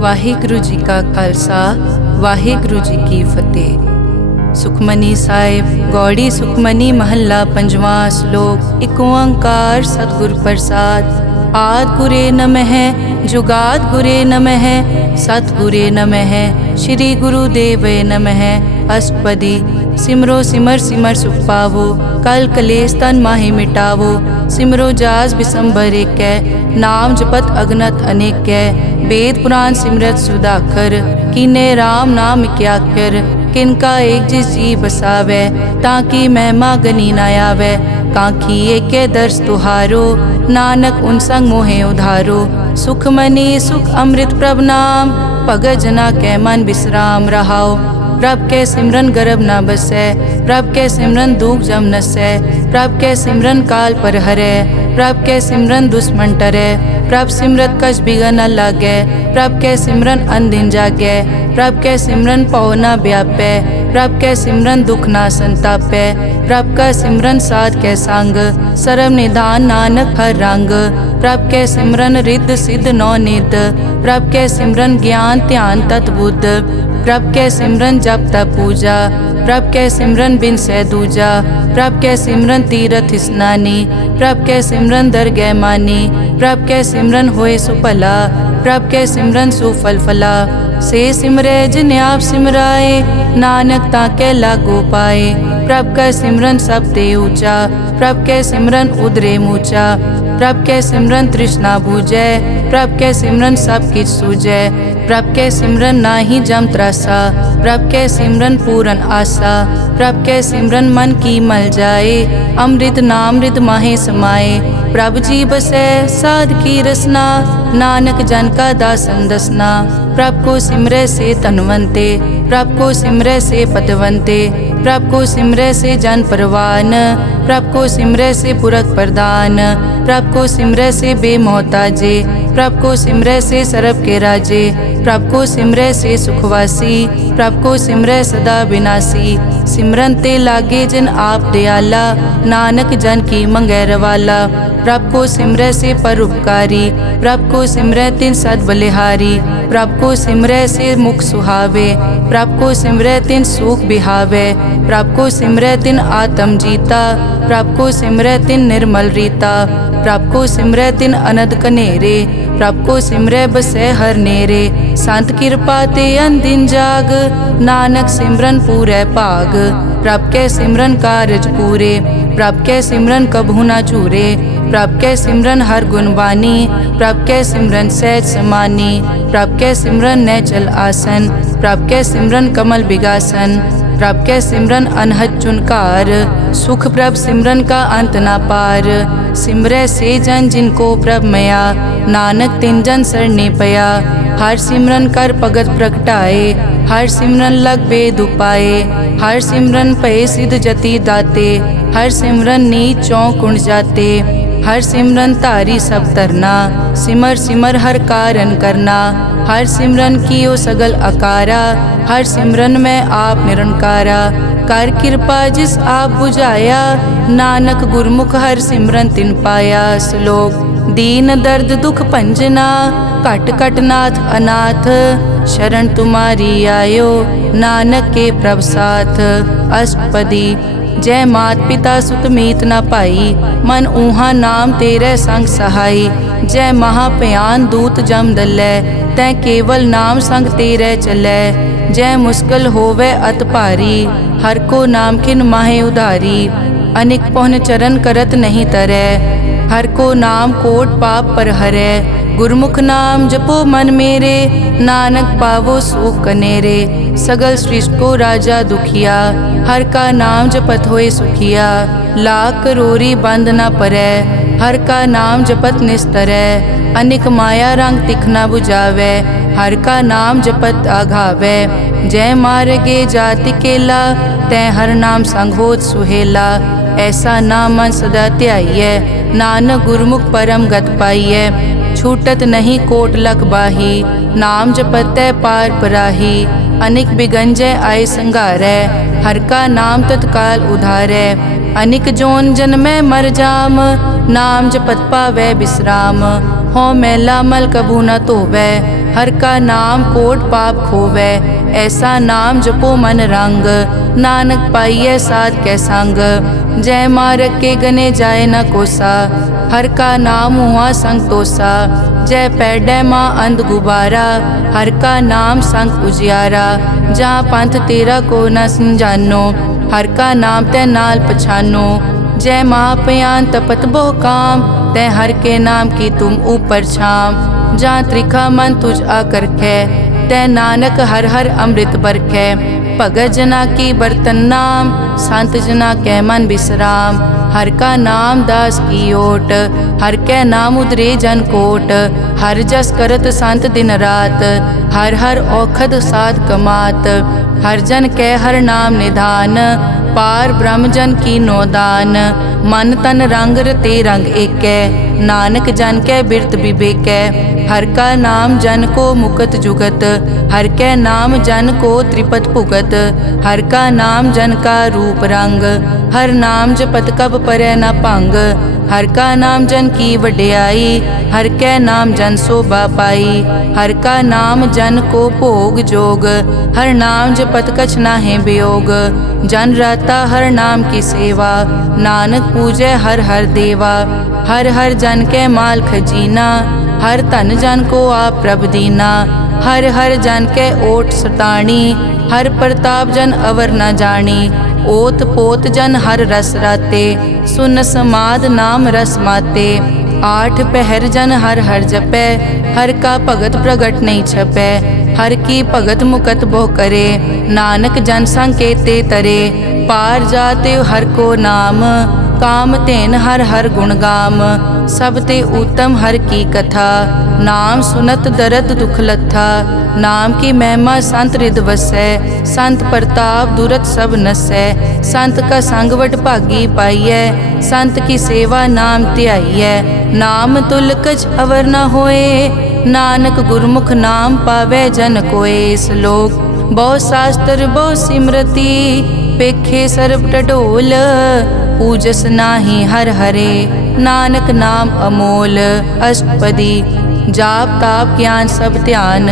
ਵਾਹਿਗੁਰੂ ਜੀ ਕਾ ਖਾਲਸਾ ਵਾਹਿਗੁਰੂ ਜੀ ਕੀ ਫਤਿਹ। ਸੁਖਮਨੀ ਸਾਹਿਬ ਗੌੜੀ ਸੁਖਮਨੀ ਮਹੱਲਾ ਪੰਜਵਾਂ ਸ਼ਲੋਕ। ਇੱਕ ਓੰਕਾਰ ਸਤਿਗੁਰ ਪ੍ਰਸਾਦ। ਆਦਿ ਗੁਰੇ ਨਮః ਜੁਗਾਦਿ ਗੁਰੇ ਨਮঃ ਸਤਿਗੁਰੇ ਨਮঃ ਸ਼੍ਰੀ ਗੁਰੂ ਦੇਵੇ ਨਮঃ। ਅਸ਼ਟਪਦੀ। ਸਿਮਰੋ ਸਿਮਰ ਸਿਮਰ ਸੁਖ ਪਾਵੋ ਕਲ ਕਲੇਸ਼ ਤਨ ਮਾਹਿ ਮਿਟਾਵੋ। ਸਿਮਰੋ ਜਾਸ ਬਿਸੰਬਰ ਏਕੈ ਨਾਮ ਜਪਤ ਅਗਨਤ ਅਨੇਕੈ। वेद पुराण सिमरत सुधाकर कीने राम नाम क्याकर। किनका एक जिस जी बसावै ताकि महिमा गनी न आवै। कांखी एके दर्श तुहारो नानक उन संग मोहे उधारो। सुख मनी सुख अमृत प्रभ नाम भगत जना कै मन विश्राम रहाओ। प्रभ के सिमरन गर्भ न बसै प्रभ के सिमरन दुख जम नसै। प्रभ के सिमरन काल पर हरै प्रभ के सिमरन दुश्मन टरै। प्रभ सिमरत कछ बिगन न लागै प्रभ के सिमरन अनदिन जागै। प्रभ के सिमरन पौ न व्यापै प्रभ के सिमरन दुख न संतापै। प्रभ का सिमरन साध के संग सर्व निधान नानक हर रंग। प्रभ के सिमरन रिद्ध सिद्ध नौ निध प्रभ के सिमरन ज्ञान ध्यान तत् बुद्ध। प्रभ के सिमरन जप तप पूजा प्रभ के सिमरन बिन सै दूजा। प्रभ के सिमरन तीरथ स्नानी प्रभ के सिमरन दरगह मानी। प्रभ के सिमरन होए सुफला प्रभ के सिमरन सुफल फला। से सिमरै जिन आप सिमराए नानक ताके लागो पाए। प्रभ का सिमरन सब ते ऊंचा प्रभ के सिमरन उदरे मूचा। प्रभ के सिमरन तृष्णा बूझै प्रभ के सिमरन सब किछ सूझै। प्रभ के सिमरन नाही जम त्रासा प्रभ के सिमरन पूरन आसा। प्रभ के सिमरन मन की मल जाए अमृत नामृत माहे समाए। प्रभ जी बसै साध की रसना नानक जन का दासन दसना। प्रभ को सिमरै से तनवंते प्रभ को सिमरै से पतवंते। प्रभ को सिमरै से जन परवान प्रभ को सिमरै से पुरख प्रदान। प्रभ को सिमरै से बेमोहताजे प्रभ को सिमरै से सरब के राजे। प्रभ को सिमरै से सुखवासी प्रभ को सिमरै सदा विनाशी। सिमरन ते लागे जिन आप दयाला नानक जन की मंगै रवाला। प्रभ को सिमरै से परोपकारी प्रभ को सिमरै तिन सद बलिहारी। प्रभ को सिमरै से मुख सुहावे प्रभ को सिमरै तिन सुख बिहावे। प्रभ को सिमरै तिन आत्म जीता प्रभ को सिमरै तिन निर्मल रीता। प्रभ को सिमरै तिन अनद कनेरे प्रभ को सिमरै बसै हर नेरे। संत कृपा ते अनदिन जाग नानक सिमरन पूरै भाग। प्रभ के सिमरन कारज पूरे प्रभ के सिमरन कबहू न चूरे। प्रभ के सिमरन हर गुणवानी प्रभ के सिमरन सहज समानी। प्रभ के सिमरन नैचल आसन प्रभ के सिमरन कमल बिगासन। प्रभ के सिमरन अनहद चुनकार सुख प्रभ सिमरन का अंत ना पार। सिमरै से जन जिनको प्रभ मया नानक तिन जन सरने पया। हर सिमरन कर भगत प्रगटाए हर सिमरन लग बेद उपाए। हर सिमरन पए सिद्ध जति दाते हर सिमरन नीच चौं कुंड जाते। हर सिमरन तारी सब तरना सिमर सिमर हर कारण करना। हर सिमरन कियो सगल अकारा हर सिमरन में आप निरंकारा। कर कृपा जिस आप बुझाया नानक गुरमुख हर सिमरन तिन पाया। श्लोक। दीन दर्द दुख भंजना घट घट नाथ अनाथ। शरण तुम्हारी आयो नानक के प्रभ साथ। अष्टपदी। जय मात पिता सुत मीत न पाई मन ऊहा नाम तेरे संग सहाई। जय महाभयान दूत जम दलै तै केवल नाम संग तेरे चलै। जय मुश्किल होवे अत भारी हर को नाम खिन माहे उधारी। अनिक पौन चरण करत नहीं तरै हर को नाम कोट पाप पर हरै। गुरमुख नाम जपो मन मेरे नानक पावो सुख कनेरे। सगल सृष्टि को राजा दुखिया हर का नाम जपत होए सुखिया। लाख करोरी बंद न परै हर का नाम जपत निस्तरै। अनिक माया रंग तिखना बुझावै हर का नाम जपत आघावै। जय मार्गे जाति केला तै हर नाम संग होत सुहेला। ऐसा नाम मन सदा ध्याइयै नानक गुरमुख परम गत पाइयै। छूटत नहीं कोट लख बाही नाम जपतै पार पराही। अनिक बिगंजय आय संगारै हर का नाम तत्काल उधारै। अनिक जोन जन्मै मर जाम नाम जपत पावै विश्राम। हों मैला मल कभू न धोवै, हर का नाम कोट पाप खोवै। ऐसा नाम जपो मन रंग, नानक पाइयै साध कै संग। जय मार्ग के गने जाए न कोसा, हर का नाम हुआ संग तोसा। जय पैडै माँ अंध गुबारा, हर का नाम संग उजियारा। जहाँ पंथ तेरा को न समझानो, हर का नाम तै नाल पछानो। जय महापयान तपत बहु काम, तै हर के नाम की तुम ऊपर छाम। जहाँ त्रिखा मन तुझ आकर कै, तै नानक हर हर अमृत बरखै। भगत जना की बर्तन नाम, संत जना कै मन विश्राम। हर का नाम दास की ओट, हर कै नाम उदरे जन कोट। हर जस करत संत दिन रात, हर हर औखद साध कमात। हर जन कै हर नाम निधान, पार ब्रह्म जन की नोदान। मन तन रंग रते रंग एकै, नानक जन कै बिरत विवेकै। हर का नाम जन को मुकत जुगत, हर कै नाम जन को त्रिपत भुगत। हर का नाम जन का रूप रंग, हर नाम जपत कब परै न भंग। हर का नाम जन की वड्याई, हर कै नाम जन शोभा पाई। हर का नाम जन को भोग जोग, हर नाम जपत कछ नाहि वियोग। जन राता हर नाम की सेवा, नानक पूजै हर हर देवा। हर हर जन कै माल खजीना, हर धन जन को आप प्रभ दीना। हर हर जन कै ओट सताणी, हर प्रताप जन अवर न जानी। ओत पोत जन हर रस राते, सुन समाद नाम रस माते। आठ पहर जन हर हर जपै, हर का भगत प्रगट नहीं छपै। हर की भगत मुकत बहु करे, नानक जन संकेते तरे। पार जाते हर को नाम, काम तेन हर हर गुण गाम। सब ते उत्तम हर की कथा, नाम सुनत दरद दुख लथा। नाम की महिमा संत रिद वसै, संत प्रताप दुरत सब नसै। संत का संग वड भागी पाइयै, संत की सेवा नाम ध्याइयै। नाम तुल कछ अवर न होए, नानक गुरमुख नाम पावै जन कोए। श्लोक बहु शास्त्र बहु सिमरति, पेखे सर्ब टडोल। पूजस नाही हर हरे, नानक नाम अमोल। अष्टपदी जाप ताप ज्ञान सब ध्यान,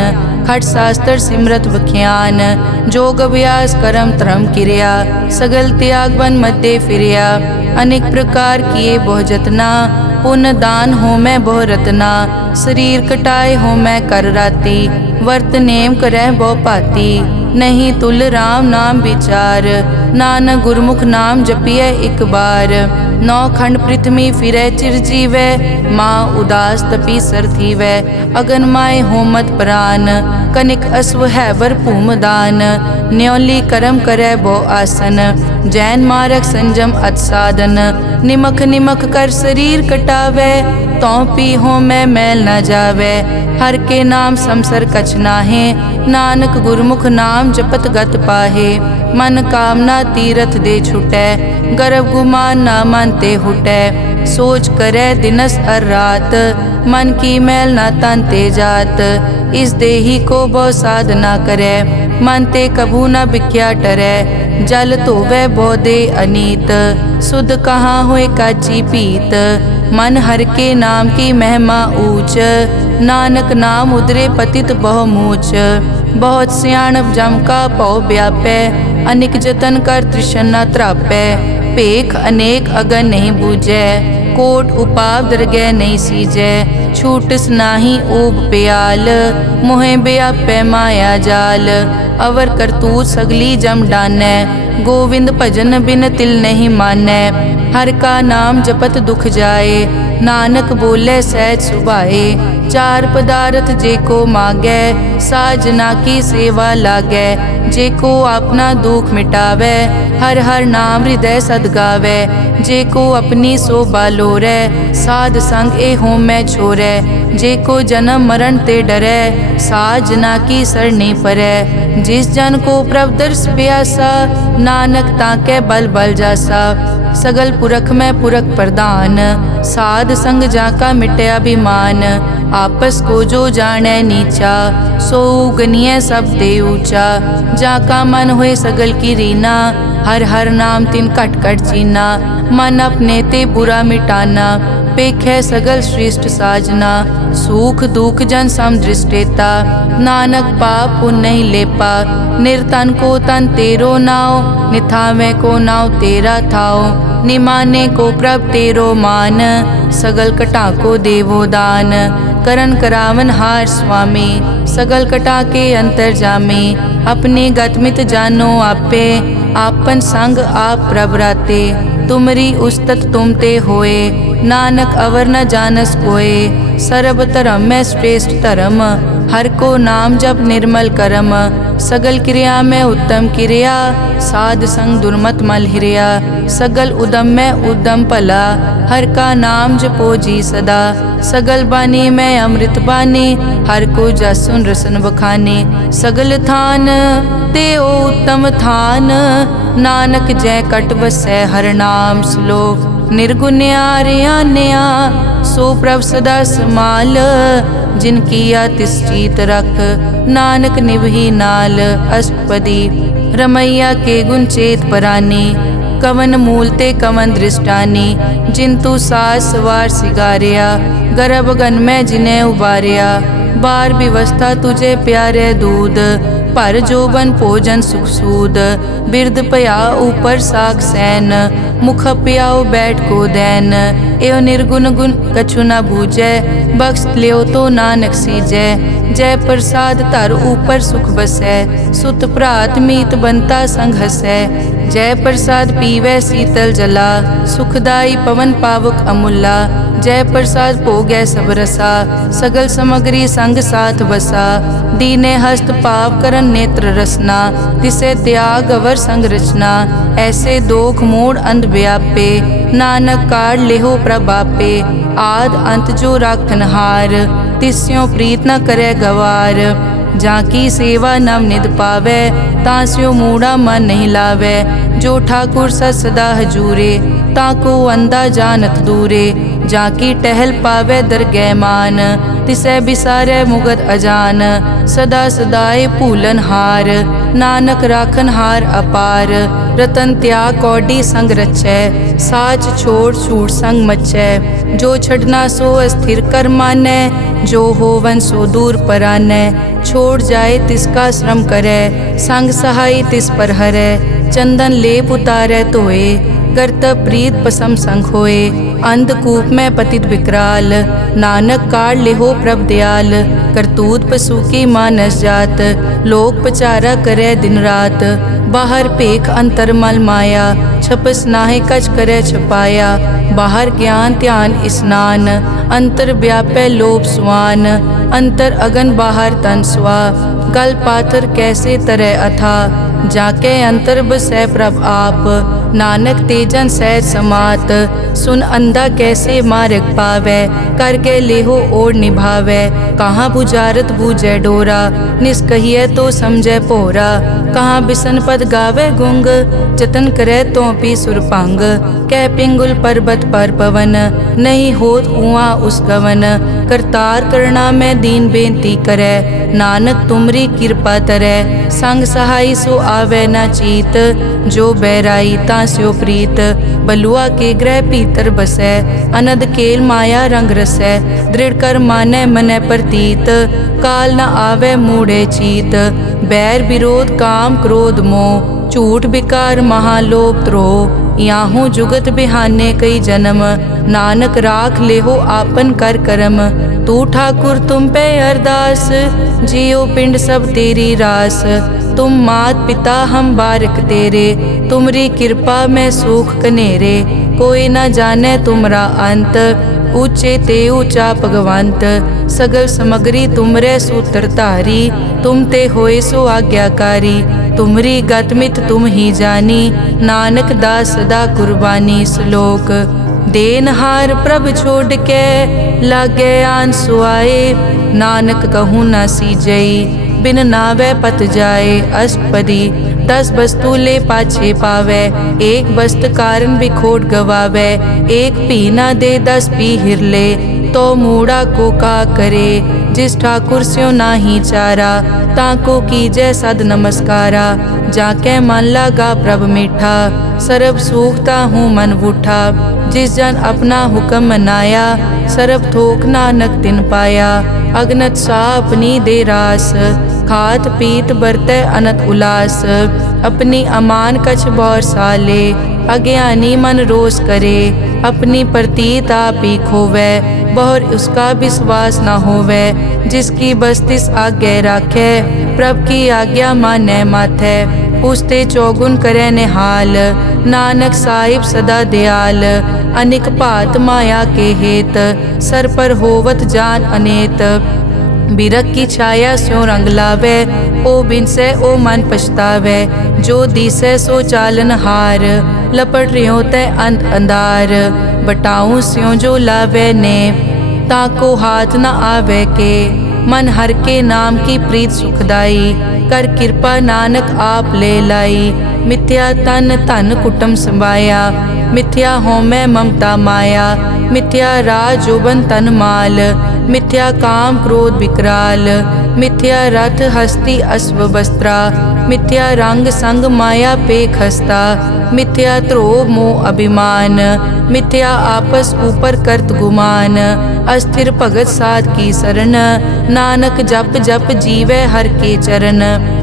खट शास्त्र सिमरत बख्यान। जोग अभ्यास करम धर्म क्रिया, सगल त्याग बन मध्य फिरिया। अनेक प्रकार किए बहु जतना, पुण्य दान हो मैं बहु रतना। शरीर कटाए हो मैं कर राती, वर्त नेम करह बहु पाती। नहीं तुल राम नाम विचार, नानक गुरमुख नाम जपिए एक बार। नौ खंड पृथ्वी फिरै चिर जीवै, माँ उदास तपी सर थीवै। अगन माय होमत प्राण, कनिक अश्व हैवर भूम दान। न्योली करम करै बहु आसन, जैन मारक संजम अत साधन। निमख निमख कर शरीर कटावै, तौ पी हो मैं मैल न जावै। हर के नाम समसर कछ नाहे, नानक गुरमुख नाम जपत गत पाहे। मन कामना तीरथ दे छुटै, गर्भ गुमान ना मन ते हुटै। सोच करे दिनस अर रात, मन की मैल ना तन ते जात। इस देही को बहु साधना करे, मन ते कभू न बिख्या टरै। जल धोवै बहु दे अनीत, सुध कहाँ होए काची पीत। मन हर के नाम की महिमा ऊंच, नानक नाम उदरे पतित बहु मूच। बहुत सियाणप जम का पौ व्यापै, अनिक जतन कर तृष्णा त्रापै। पेख अनेक अगन नहीं बूझै, कोट उपाव दरगह नहीं सीजै। छूटस नाही ऊब प्याल, मोहे व्यापै माया जाल। अवर करतूत सगली जम डानै, गोविंद भजन बिन तिल नहीं मानै। हर का नाम जपत दुख जाए, नानक बोले सहज सुभाए। चार पदार्थ जे को मांगै, साजना की सेवा लागै। जे को अपना दुख मिटावै, हर हर नाम हृदय सद गावै। जे को अपनी शोभा लोरै, साध संग ए होमै छोरै। जे को जन्म मरण ते डरै, साजना की सरनी परै। जिस जन को प्रभ दर्श प्यासा, नानक ताकै बल बल जासा। सगल पुरख में पुरख प्रधान, साध संग जाका मिटया अभिमान। आपस को जो जाने नीचा, सो गनिय सब दे ऊंचा। जाका मन हुए सगल की रीना, हर हर नाम तिन कट कट चीना। मन अपने ते बुरा मिटाना, पेखै सगल श्रेष्ठ साजना, सुख दुख जन सम दृष्टेता। नानक पाप पुण्य नहीं लेपा, निर्तन को तन तेरो नाव। निथावे को नाव तेरा थाओ, निमाने को प्रभ तेरो मान। सगल कटा को देवो दान, करन करावन हार स्वामी। सगल कटा के अंतर जामे, अपने गतमित जानो आपे। आपन संग आप प्रभ राते, तुमरी उस्तत तुम ते होए। नानक अवर न जानस कोए, सर्ब धर्म में श्रेष्ठ धर्म। हर को नाम जप निर्मल करम, सगल क्रिया में उत्तम क्रिया। साध संग दुर्मत मल हिरिया, सगल उदम में उद्दम भला। हर का नाम जपो जी सदा, सगल बानी में अमृत बानी। हर को जस सुन रसन बखाने, सगल थान ते ओ उत्तम थान। नानक जय कट बसै हर नाम श्लोक। निर्गुण्या रियान्या सो प्रभ सदा समाल। जिन किया तिस चीत रख, नानक निभही नाल। अष्टपदी रमैया के गुण चेत परानी, कवन मूल ते कवन दृष्टानी। जिंतु सास सवार सिगारिया, गर्भ गन में जिन्हें उबारिया। बार व्यवस्था तुझे प्यारे दूध, पर जोबन भोजन सुख सूद। बिरद पया ऊपर साग सैन, मुख प्याओ बैठ को दैन। एव निर्गुण गुण कछु न बूझै, बख्श लियो तो नानक सीजै। जय प्रसाद धर ऊपर सुख बसै, सुत भ्रात मीत बनता संग हसै। जय प्रसाद पीवै शीतल जला, सुखदाई पवन पावक अमूला। जय प्रसाद भोगै सब रसा, सगल समग्री संग साथ बसा। दीने हस्त पाव करन नेत्र रसना, तिसे त्याग अवर संग रचना। ऐसे दोख मूढ़ अंध व्यापे, नानक काढ़ लेहो प्रभापे। आद अंत जो राखन हार, तिस्यों प्रीत न करे गवार। जाकी सेवा नव निध पावै, तास्यो मूढ़ा मन नहीं लावै। जो ठाकुर सदा हजूरे, ताको अंधा जानत दूरे। जाकी टहल पावै दरगह मान, तिसै बिसारै मुगद अजान। सदा सदाए भूलन हार, नानक राखन हार अपार। रतन त्याग कौडी संग रचै, साच छोड़ छूट संग मचै। जो छड़ना सो अस्थिर कर मानै, जो होवन सो दूर परानै। छोड़ जाए तिसका श्रम करै, संग सहाय तिस पर हरै। चंदन लेप उतारै धोए, करतब प्रीत पसम संग होए। अंधकूप में पतित विकराल, नानक काढ़ लेहो प्रभ दयाल। करतूत पशु की मानस जात, लोक पचारा करे दिन रात। बाहर पेख अंतर मल माया, छपस नाहे कच करे छपाया। बाहर ज्ञान ध्यान स्नान, अंतर व्यापै लोभ स्वान। अंतर अगन बाहर तन स्वा, गल पाथर कैसे तरह अथा। जाके अंतर बसै प्रभ आप, नानक तेजन सहज समात। सुन अंधा कैसे मार्ग पावै, करके लेहो ओर निभावै। कहाँ बुझारत बूझै डोरा, निष्कहिए तो समझै पोरा। कहाँ बिसन पद गावे गुंग, जतन करे तो पी सुरपांग। कह पिंगुल पर्वत पर पवन, नहीं होत कुआं उस गवन। करतार करना में दीन बेनती करे, नानक तुमरी कृपा तरै। संग सहाय सो आवे न चीत, जो बैराई तास्यो प्रीत। बलुआ के ग्रह भीतर बसै, अनद केल माया रंग रसै। दृढ़ कर मानै मनै प्रतीत, काल न आवे मूढ़े चीत। बैर विरोध काम क्रोध मोह, झूठ विकार महालोभ द्रोह। याहू जुगत बिहाने कई जन्म, नानक राख लेहो आपन कर करम। तू ठाकुर तुम पे अरदास, जियो पिंड सब तेरी रास। तुम मात पिता हम बारिक तेरे, तुमरी कृपा में सुख कनेरे। कोई न जाने तुमरा अंत, ऊंचे ते ऊंचा भगवंत। सगल समग्री तुमरे सूत्रधारी, तुम ते होए सो आज्ञाकारी। तुमरी गतमित तुम ही जानी, नानक दास सदा कुर्बानी। श्लोक देनहार प्रभ छोड़ के, लागे आन सुआए। नानक कहूँ न सीजई, बिन नावे पत जाए। अष्टपदी 10 वस्तु ले पाछे पावे, एक वस्त कारण बिखोट गवावे। एक पी न दे 10 पी हिरले, तो मूढ़ा को का करे। जिस ठाकुर स्यो नाही चारा, ताको कीजै सद नमस्कारा। जाके मन लागा प्रभ मीठा, सरब सूखता हूँ मन बूठा। जिस जन अपना हुक्म मनाया, सरब थोक नानक तिन पाया। अगनत सा अपनी दे रास, खात पीत बरतै अनत उलास। अपनी अमान कछ बौर साले, अज्ञानी मन रोस करे। अपनी प्रतीत आप ही खोवै, बहुर उसका विश्वास न होवै। जिसकी बस्तिस आज्ञा राखै, प्रभ की आज्ञा मानै माथै। उसते चौगुन करे निहाल, नानक साहिब सदा दयाल। अनिक भात माया के हेत, सर पर होवत जान अनेत। बिरख की छाया स्यों रंग लावै, ओ बिनसै ओ मन पछतावै। जो दिसै सो चालन हार, लपट रियो तै अंत अंधार। बटाऊं स्यों जो लावै ने, ताको हाथ न आवे के। मन हर के नाम की प्रीत सुखदाई, कर कृपा नानक आप ले लाई। मिथ्या तन धन कुटुम संभाया, मिथ्या होमै ममता माया। मिथ्या राज जोबन तन माल, मिथ्या काम क्रोध विकराल। मिथ्या रथ हस्ती अश्व वस्त्रा, मिथ्या रंग संग माया पे खस्ता। मिथ्या ध्रोह मोह अभिमान, मिथ्या आपस ऊपर करत गुमान। अस्थिर भगत साध की शरण, नानक जप जप जीवै हर के चरण।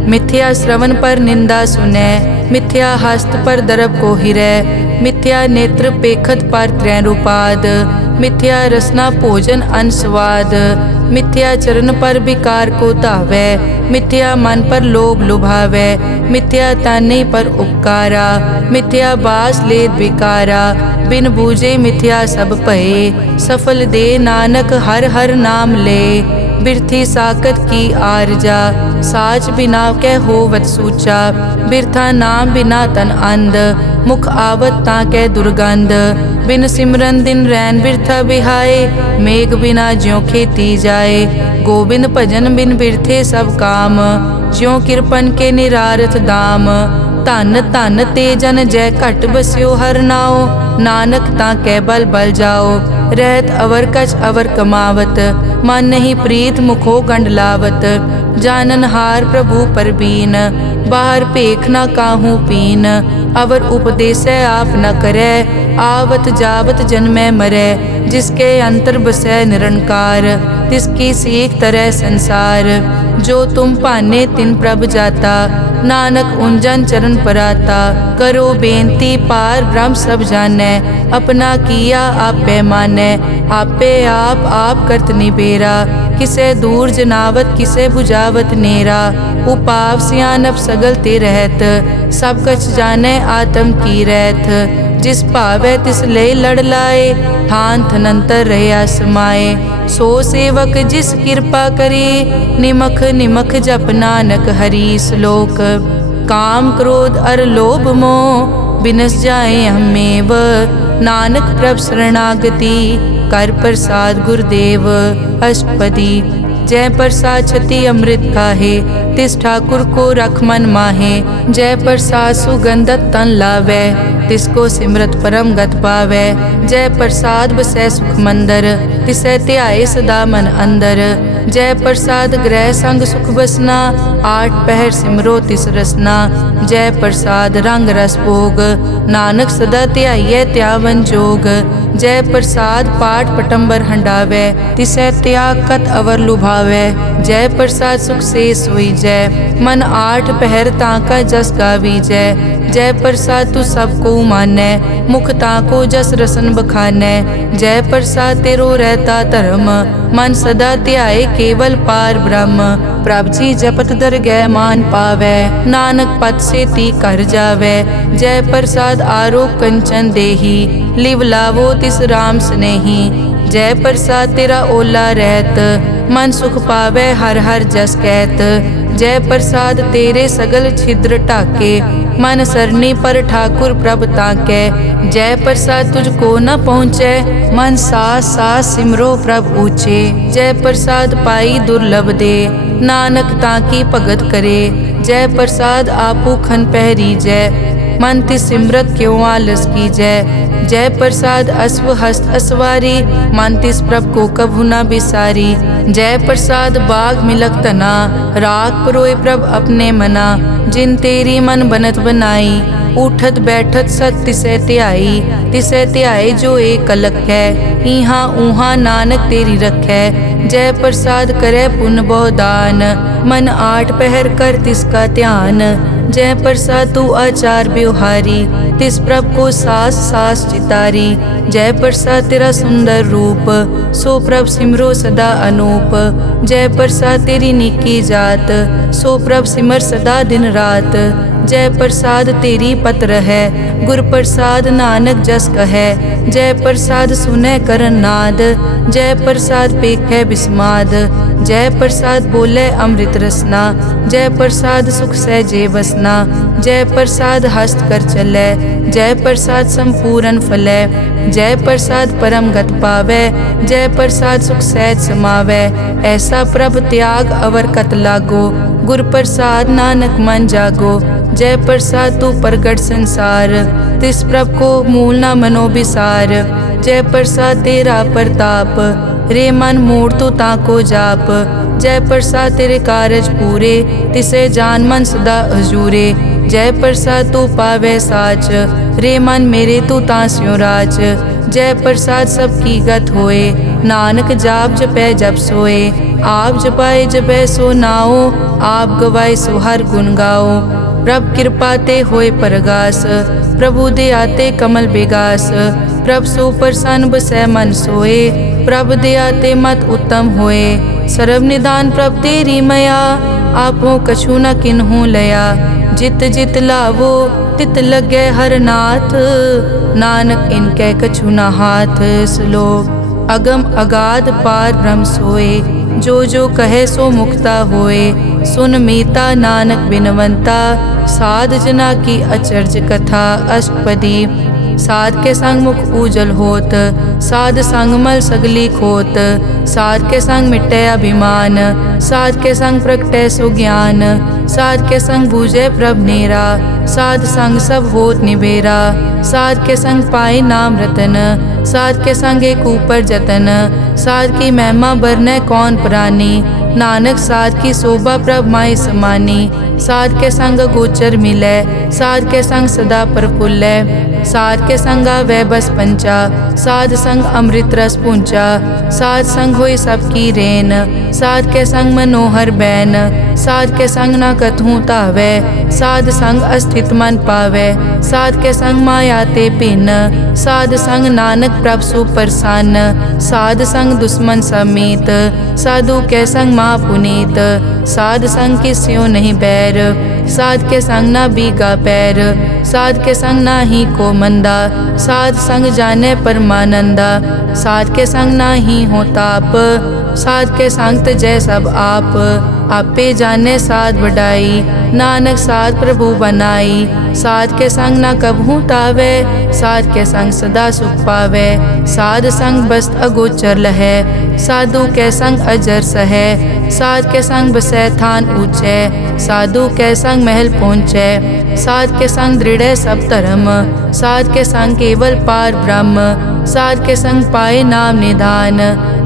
मिथ्या श्रवण पर निंदा सुनै, मिथ्या हस्त पर दरब को हिरै। मिथ्या नेत्र पेखत पर त्रैरूपाद, मिथ्या रसना भोजन अन स्वाद। मिथ्या चरण पर विकार को धावै, मिथ्या मन पर लोभ लुभावै। मिथ्या ताने पर उपकारा, मिथ्या बास लेत विकारा। बिन बूझे मिथ्या सब भये, सफल दे नानक हर हर नाम ले। बिरथी साकत की आरजा, साच बिना कै होवत सूचा। बिरथा नाम बिना तन अंध, मुख आवत ताकै दुर्गंध। बिन सिमरन दिन रैन बिरथा बिहाए, मेघ बिना ज्यों खेती जाए। गोबिंद भजन बिन बिरथे सब काम, ज्यों किरपन के निरारथ दाम। धन धन ते जन जय घट बस्यो हर नाओ, नानक ताकै बल बल जाओ। रहत अवर कछ अवर कमावत, मन नहीं प्रीत मुखो गंड लावत। जानन हार प्रभु परबीन, बाहर पेख न काहू पीन। अवर उपदेसै आप न करै, आवत जावत जन्मै मरै। जिसके अंतर बसै निरंकार, तिसकी सीख तरह संसार। जो तुम भाने तिन प्रभ जाता, नानक उंजन चरण पराता। करो बेनती पार ब्रह्म सब जानै, अपना किया आपे मानै। आपे आप करत निबेरा, किसे दूर जनावत किसे बुझावत नेरा। उपाव सियानप सगल ते रहत, सब कछ जानै आत्म की रहत। जिस भावै तिस ले लड़ लाए, थान थनंतर रहया समाए। सो सेवक जिस कृपा करे, निमख निमख जप नानक हरि श्लोक। काम क्रोध अर लोभ मोह, बिनस जाए हमेव। नानक प्रभ शरणागति, कर प्रसाद गुरुदेव। अष्टपदी जय प्रसाद छति अमृत खाहे, तिस ठाकुर को रख मन माहे। जय प्रसाद सुगंधत तन लावै, तिसको सिमरत परम गत पावै। जय प्रसाद बसै सुख मंदर, तिसै ध्याए सदा मन अंदर। जय प्रसाद ग्रह संग सुख बसना, आठ पहर सिमरो तिस रसना। जय प्रसाद रंग रस भोग, नानक सदा ध्याइयै त्यावन जोग। जय प्रसाद पाठ पटंबर हंडावै, तिसै त्याग कत अवर लुभावै। जय प्रसाद सुख से सोई जय, मन आठ पहर ताका जस गावी जय। जय प्रसाद तू सबको मानै, मुख ताको जस रसन बखानै। जय प्रसाद तेरो रहता धर्म, मन सदा ध्याए केवल पार ब्रह्म। प्रभ जी जपत दरगह मान पावै, नानक पद से ती कर जावै। जय प्रसाद आरोग कंचन देही, लिव लावो तिस राम स्नेही। जय प्रसाद तेरा ओला रहत, मन सुख पावै हर हर जस कहत। जय प्रसाद तेरे सगल छिद्र ढाके, मन सरनी पर ठाकुर प्रभ ताकै। जय प्रसाद तुझको न पहुँचै, मन सास सास सिमरो प्रभ ऊँचे। जय प्रसाद पाई दुर्लभ दे, नानक ताकी भगत करे। जय प्रसाद आपू खन पहरी जय, मन तिस सिमरत क्यों आलस की जय प्रसाद अश्व हस्त असवारी, मन तिस प्रभ को कभु न बिसारी। जय प्रसाद बाग मिलक तना, राग परोए प्रभ अपने मना। जिन तेरी मन बनत बनाई, उठत बैठत सत तिसै त्याई जो एक कलक है। इहाँ ऊहाँ नानक तेरी रखै, जय प्रसाद करे पुन बहुदान। मन 8 पहर कर तिसका ध्यान, जय प्रसाद तू आचार व्यवहारी। तिस प्रभ को सास सास चितारी, जय प्रसाद तेरा सुंदर रूप। सो प्रभ सिमरो सदा अनूप, जय प्रसाद तेरी निकी जात। सो प्रभ सिमर सदा दिन रात, जय प्रसाद तेरी पत्र है। गुर प्रसाद नानक जस कहे, जय प्रसाद सुनै करन नाद। जय प्रसाद पेखै बिस्माद, जय प्रसाद बोले अमृत रसना। जय प्रसाद सुख सहजे बसना, जय प्रसाद हस्त कर चलै। जय प्रसाद संपूर्ण फलै, जय प्रसाद परम गत पावै। जय प्रसाद सुख सहज समावै, ऐसा प्रभ त्याग अवर कत लागो। गुर प्रसाद नानक मन जागो, जय प्रसाद तू प्रगट संसार। तिस प्रभ को मूल न मनो बिसार, जय प्रसाद तेरा प्रताप। रे मन मूड तू ताको जाप, जय प्रसाद तेरे कारज पूरे। तिसे जान मन सदा हजूरे, जय प्रसाद तू पावे साच। रे मन मेरे तू तांस्यो राज, जय प्रसाद सबकी गत होए। नानक जाप जपै जप सोए, आप जपाए जपै सो नाओ। आप गवाए सो हर गुण गाओ, प्रभ कृपा ते होए परगास। प्रभु दे आते कमल बेगास, प्रभ सो प्रसन्न बसै मन सोए। प्रभ दे आते मत उत्तम होए, सर्व निदान प्रभ तेरी मया। आपो कछु न किन्हु लया, जित जित लावो तित लगे हर नाथ। नानक इनके कछु न हाथ। श्लोक अगम अगाध पार ब्रह्म सोए, जो कहे सो मुक्ता होए। सुन मीता नानक बिनवंता, साध जना की अचर्ज कथा। अष्टपदी साध के संग मुख उजल होत, साध संग मल सगली खोत। साध के संग मिटे अभिमान, साध के संग प्रगटे सो ज्ञान। साध के संग बूझे प्रभ नेरा, साध संग सब होत निबेरा। साध के संग पाए नाम रतन, साध के संग एक ऊपर जतन। साध की महिमा बरने कौन प्राणी, नानक साध की शोभा प्रभ माई समानी। साध के संग गोचर मिलै, साध के संग सदा प्रफुल्लै। साध के संग आवे बस पंचा, साध संग अमृत रस पूंचा। साध संग होई सबकी रेन, साध के संग मनोहर बैन। साध के संग न कथूं तावै, साध संग अस्थित मन पावै। साध के संग माया ते भिन्न, साध संग नानक प्रभ सुप्रसन्न। साध संग दुश्मन समीत, साधु के संग माँ पुनीत। साध संग किस्यो नहीं बैर, साध के संग ना बीगा पैर। साध के संग ना ही को मंदा, साध संग जाने परमानंदा। साध के संग ना ही हो ताप, साध के संग तजै सब आप। आपे जाने साध बढ़ाई, नानक साध प्रभु बनाई। साध के संग ना कबहू तावै, साध के संग सदा सुख पावै। साध संग बस्त अगोचर लहै, साधु के संग अजर सहै। साध के संग बसै थान ऊंचै, साधु के संग महल पहुँचै। साध के संग दृढ़ सब धर्म, साध के संग केवल पार ब्रह्म। साध के संग पाए नाम निधान,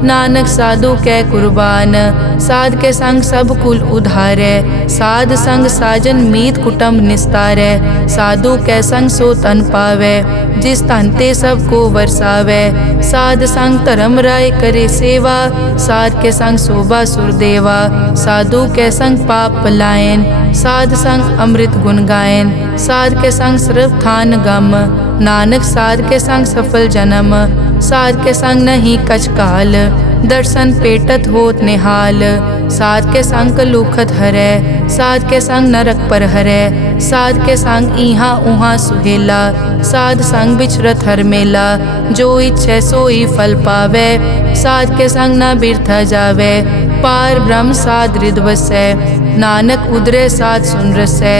नानक साधु कै कुर्बान। साध के संग सब कुल उधारै, साध संग साजन मीत कुटुंब निस्तारै। साधु कै संग सो तन पावै, जिस तन ते सब को वरसावै। साध संग धर्म राय करे सेवा, साध के संग शोभा सुरदेवा। साधु के संग पाप पलायन, साध संग अमृत गुण गायन। साध के संग सर्व थान गम, नानक साध के संग सफल जन्म। साध के संग नहीं कछ काल, दर्शन पेटत होत निहाल। साध के संग कलुखत हरै, साध के संग नरक पर हरै। साध के संग इहाँ उहाँ सुहेला, साध संग बिछरत हर मेला। जो इच्छै सोई फल पावै, साध के संग न बिरथा जावै। पार ब्रह्म साध रिद वसै। नानक उदरे साध सुन रसै।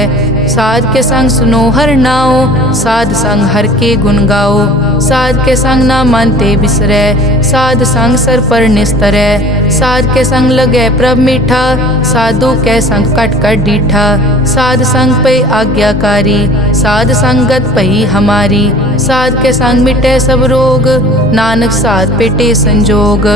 साध के संग सुनो हर नाओ, साध संग हर के गुण गाओ। साध के संग ना मन ते बिसरै, साध संग सर पर निस्तरै। साध के संग लगै प्रभ मीठा, साधु कै संग कट कट डीठा। साध संग पे आज्ञाकारी, साध संगत पई हमारी। साध के संग मिटै सब रोग, नानक साध पेटे संजोग।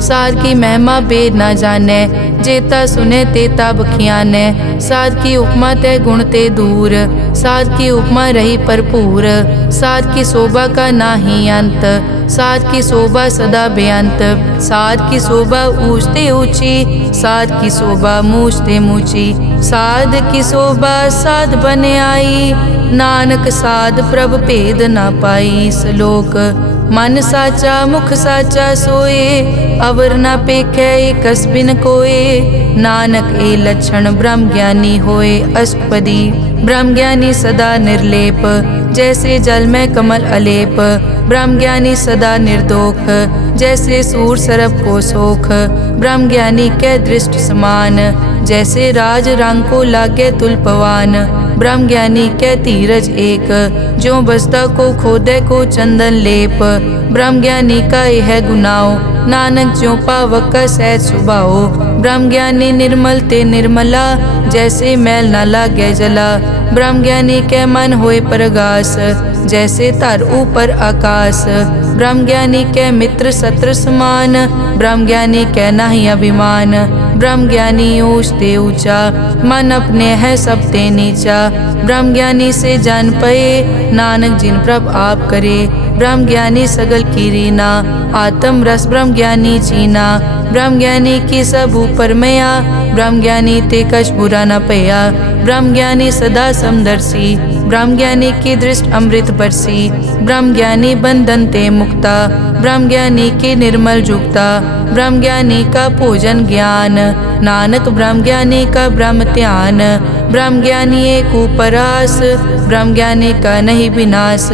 साध की महिमा बेद ना जानै, जेता सुने तेता बखियानै। साध की उपमा ते गुण ते दूर, साध की उपमा रही भरपूर। साध की शोभा का नाही अंत, साध की शोभा सदा बेअंत। साध की शोभा ऊंच ते ऊंची, साध की शोभा मूछ ते मूची। साध की शोभा साध बन आई, नानक साध प्रभ भेद ना पाई। श्लोक मन साचा मुख साचा सोए, अवर ना पेखै एकस बिन कोए। नानक ए लक्षण ब्रह्म ज्ञानी होए। अष्टपदी ब्रह्म ज्ञानी सदा निर्लेप, जैसे जल में कमल अलेप। ब्रह्म ज्ञानी सदा निर्दोख, जैसे सूर सरब को सोख। ब्रह्म ज्ञानी कै दृष्टि समान, जैसे राज रंग को लागे तुलपवान। ब्रह्म ज्ञानी कै धीरज एक, ज्यों बसता को खोदे को चंदन लेप। ब्रह्म ज्ञानी का यह गुनाओ, नानक ज्यों पावक का सहज सुभाओ। ब्रह्म ज्ञानी निर्मल ते निर्मला, जैसे मैल न लागे जला। ब्रह्म ज्ञानी के मन होए प्रगास, जैसे तार ऊपर आकाश। ब्रह्म ज्ञानी के मित्र शत्रु समान, ब्रह्म ज्ञानी के नाही अभिमान। ब्रह्म ज्ञानी ऊंच ते ऊंचा, मन अपने है सब ते नीचा। ब्रह्म ज्ञानी से जान पए, नानक जिन प्रभ आप करे। ब्रह्म ज्ञानी सगल की रीना, आत्म रस ब्रह्म ज्ञानी चीना। ब्रह्म ज्ञानी की सब ऊपर मया, ब्रह्म ज्ञानी ते कछ बुरा न पया। ब्रह्म ज्ञानी सदा समदर्शी, ब्रह्म ज्ञानी की दृष्टि अमृत बरसी। ब्रह्म ज्ञानी बंधन ते मुक्ता, ब्रह्म ज्ञानी की निर्मल जुगता। ब्रह्म ज्ञानी का भोजन ज्ञान, नानक ब्रह्म ज्ञानी का ब्रह्म ध्यान। ब्रह्म ज्ञानी एक उपरास, ब्रह्म ज्ञानी का नहीं विनाश।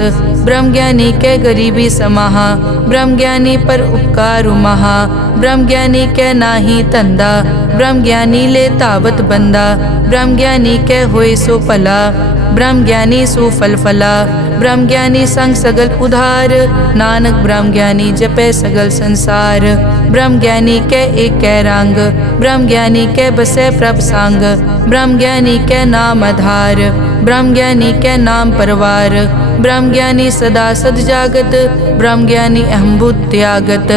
ब्रह्म ज्ञानी के गरीबी समाहा, ब्रह्म ज्ञानी पर उपकार महा। ब्रह्म ज्ञानी के नाही धंधा, ब्रह्म ज्ञानी ले तावत बंदा। ब्रह्म ज्ञानी के होए सो भला, ब्रह्म ज्ञानी सो फल फला। ब्रह्म ज्ञानी संग सगल उधार, नानक ब्रह्म ज्ञानी जपे सगल संसार। ब्रह्म ज्ञानी के एक कै रंग, ब्रह्म ज्ञानी के बसे प्रभ संग। ब्रह्म ज्ञानी के नाम आधार, ब्रह्म ज्ञानी के नाम परवार। ब्रह्म ज्ञानी सदा सद जागत, ब्रह्म ज्ञानी अहम बुद्धि त्यागत।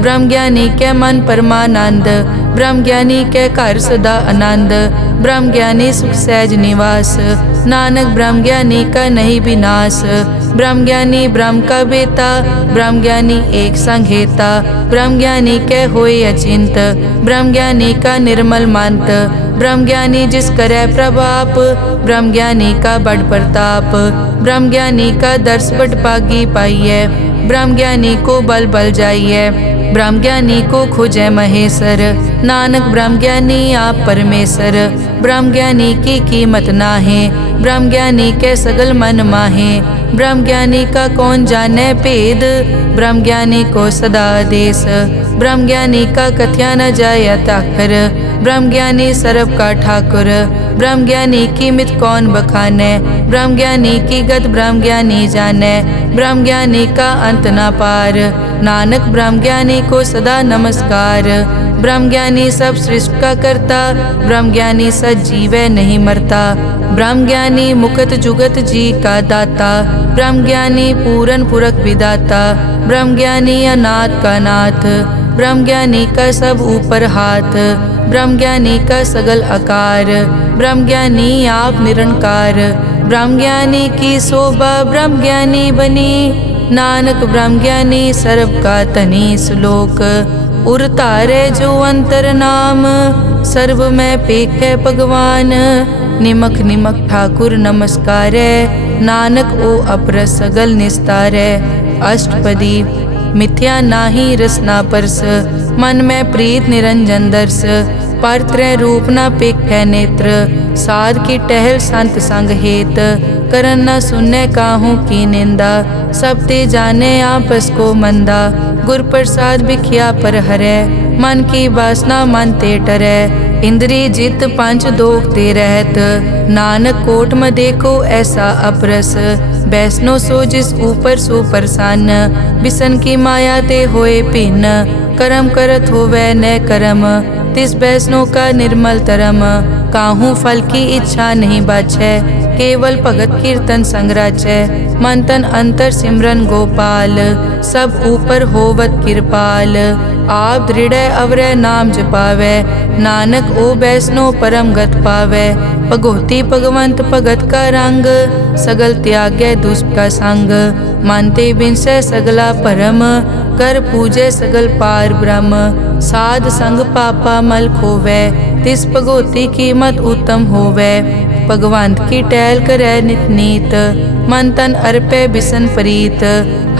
ब्रह्म ज्ञानी के मन परमानंद, ब्रह्म ज्ञानी के घर सदा आनंद। ब्रह्म ज्ञानी सुख सहज निवास, नानक ब्रह्म ज्ञानी का नहीं विनाश। ब्रह्म ज्ञानी ब्रह्म का बेता, ब्रह्म ज्ञानी एक संघेता। ब्रह्म ज्ञानी के होए अचिंत, ब्रह्म ज्ञानी का निर्मल मंत। ब्रह्म ज्ञानी जिस करे प्रभाप, ब्रह्म ज्ञानी का बड़ प्रताप। ब्रह्म ज्ञानी का दर्श बड़ पागी पाइये, ब्रह्म ज्ञानी को बल बल जाइए। ब्रह्म ज्ञानी को खोजे महेश्वर, नानक ब्रह्म ज्ञानी आप परमेश्वर। ब्रह्म ज्ञानी की कीमत नाहे, ब्रह्म ज्ञानी के सगल मन माहे। ब्रह्म ज्ञानी का कौन जाने भेद, ब्रह्म ज्ञानी को सदा आदेश। ब्रह्म ज्ञानी का कथया न जाया ताकर, ब्रह्म ज्ञानी सर्व का ठाकुर। ब्रह्म ज्ञानी की मित कौन बखाने, ब्रह्म ज्ञानी की गत ब्रह्म ज्ञानी जाने। ब्रह्म ज्ञानी का अंत न पार, नानक ब्रह्म ज्ञानी को सदा नमस्कार। ब्रह्म ज्ञानी सब सृष्टि का करता, ब्रह्म ज्ञानी सजीवै नहीं मरता। ब्रह्म ज्ञानी मुकत जुगत जी का दाता, ब्रह्म ज्ञानी पूरन पुरख विदाता। ब्रह्म ज्ञानी अनाथ का नाथ, ब्रह्म ज्ञानी का सब ऊपर हाथ। ब्रह्म ज्ञानी का सगल आकार, ब्रह्म ज्ञानी आप निरंकार। ब्रह्म ज्ञानी की शोभा ब्रह्म ज्ञानी बनी, नानक ब्रह्म ज्ञानी सर्व का तनी। श्लोक उर तारे जो अंतर नाम, सर्व में पेखे भगवान। निमक निमक ठाकुर नमस्कारे, नानक ओ अपर सगल निस्तारे। अष्टपदी मिथ्या नाही रसना परस, मन में प्रीत निरंजन दर्श। पर त्रय रूप न पेखे नेत्र, साध की टहल संत संग हेत। करन न सुनै काहू की निंदा। सब ते जाने आपस को मंदा। गुर प्रसाद बिखिया पर हरै, मन की वासना मन ते टरै। इंद्री जित पंच दोख ते रहत, नानक कोट म देखो ऐसा अपरस। वैष्णो सो जिस ऊपर सो प्रसन्न, बिसन की माया ते होए भिन्न। कर्म करत होवै न कर्म, तिस वैष्णो का निर्मल तरम। काहू फल की इच्छा नहीं बाछै, केवल भगत कीर्तन संग राचै। मन तन अंतर सिमरन गोपाल, सब ऊपर होवत कृपाल। आप दृढ़ अवरै नाम जपावै, नानक ओ वैष्णो परम गत पावै। भगोती भगवंत भगत का रंग, सगल त्यागै दुष्ट का संग। मानते बिनसै सगला परम, कर पूजै सगल पार ब्रह्म। साध संग पापा मल खोवै, तिस भगोती कीमत उत्तम होवै। भगवंत की टहल करै नित नीत, मन तन अर्पै बिसन प्रीत।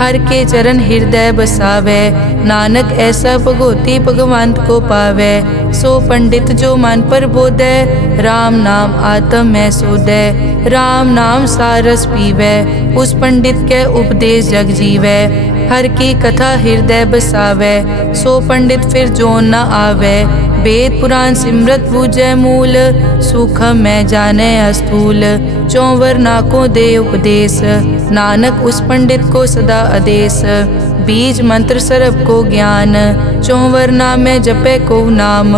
हर के चरण हृदय बसावै, नानक ऐसा भगोती भगवंत को पावै। सो पंडित जो मन पर बोधै, राम नाम आत्म में सोधै। राम नाम सारस पीवै, उस पंडित के उपदेश जग जीवै। हर की कथा हृदय बसावै, सो पंडित फिर जोन न आवै। वेद पुराण सिमरत बूझै मूल, सूखम में जाने अस्थूल। चौवर नाको दे उपदेश, नानक उस पंडित को सदा आदेश। बीज मंत्र सरब को ज्ञान, चौवर नामे जपै को नाम।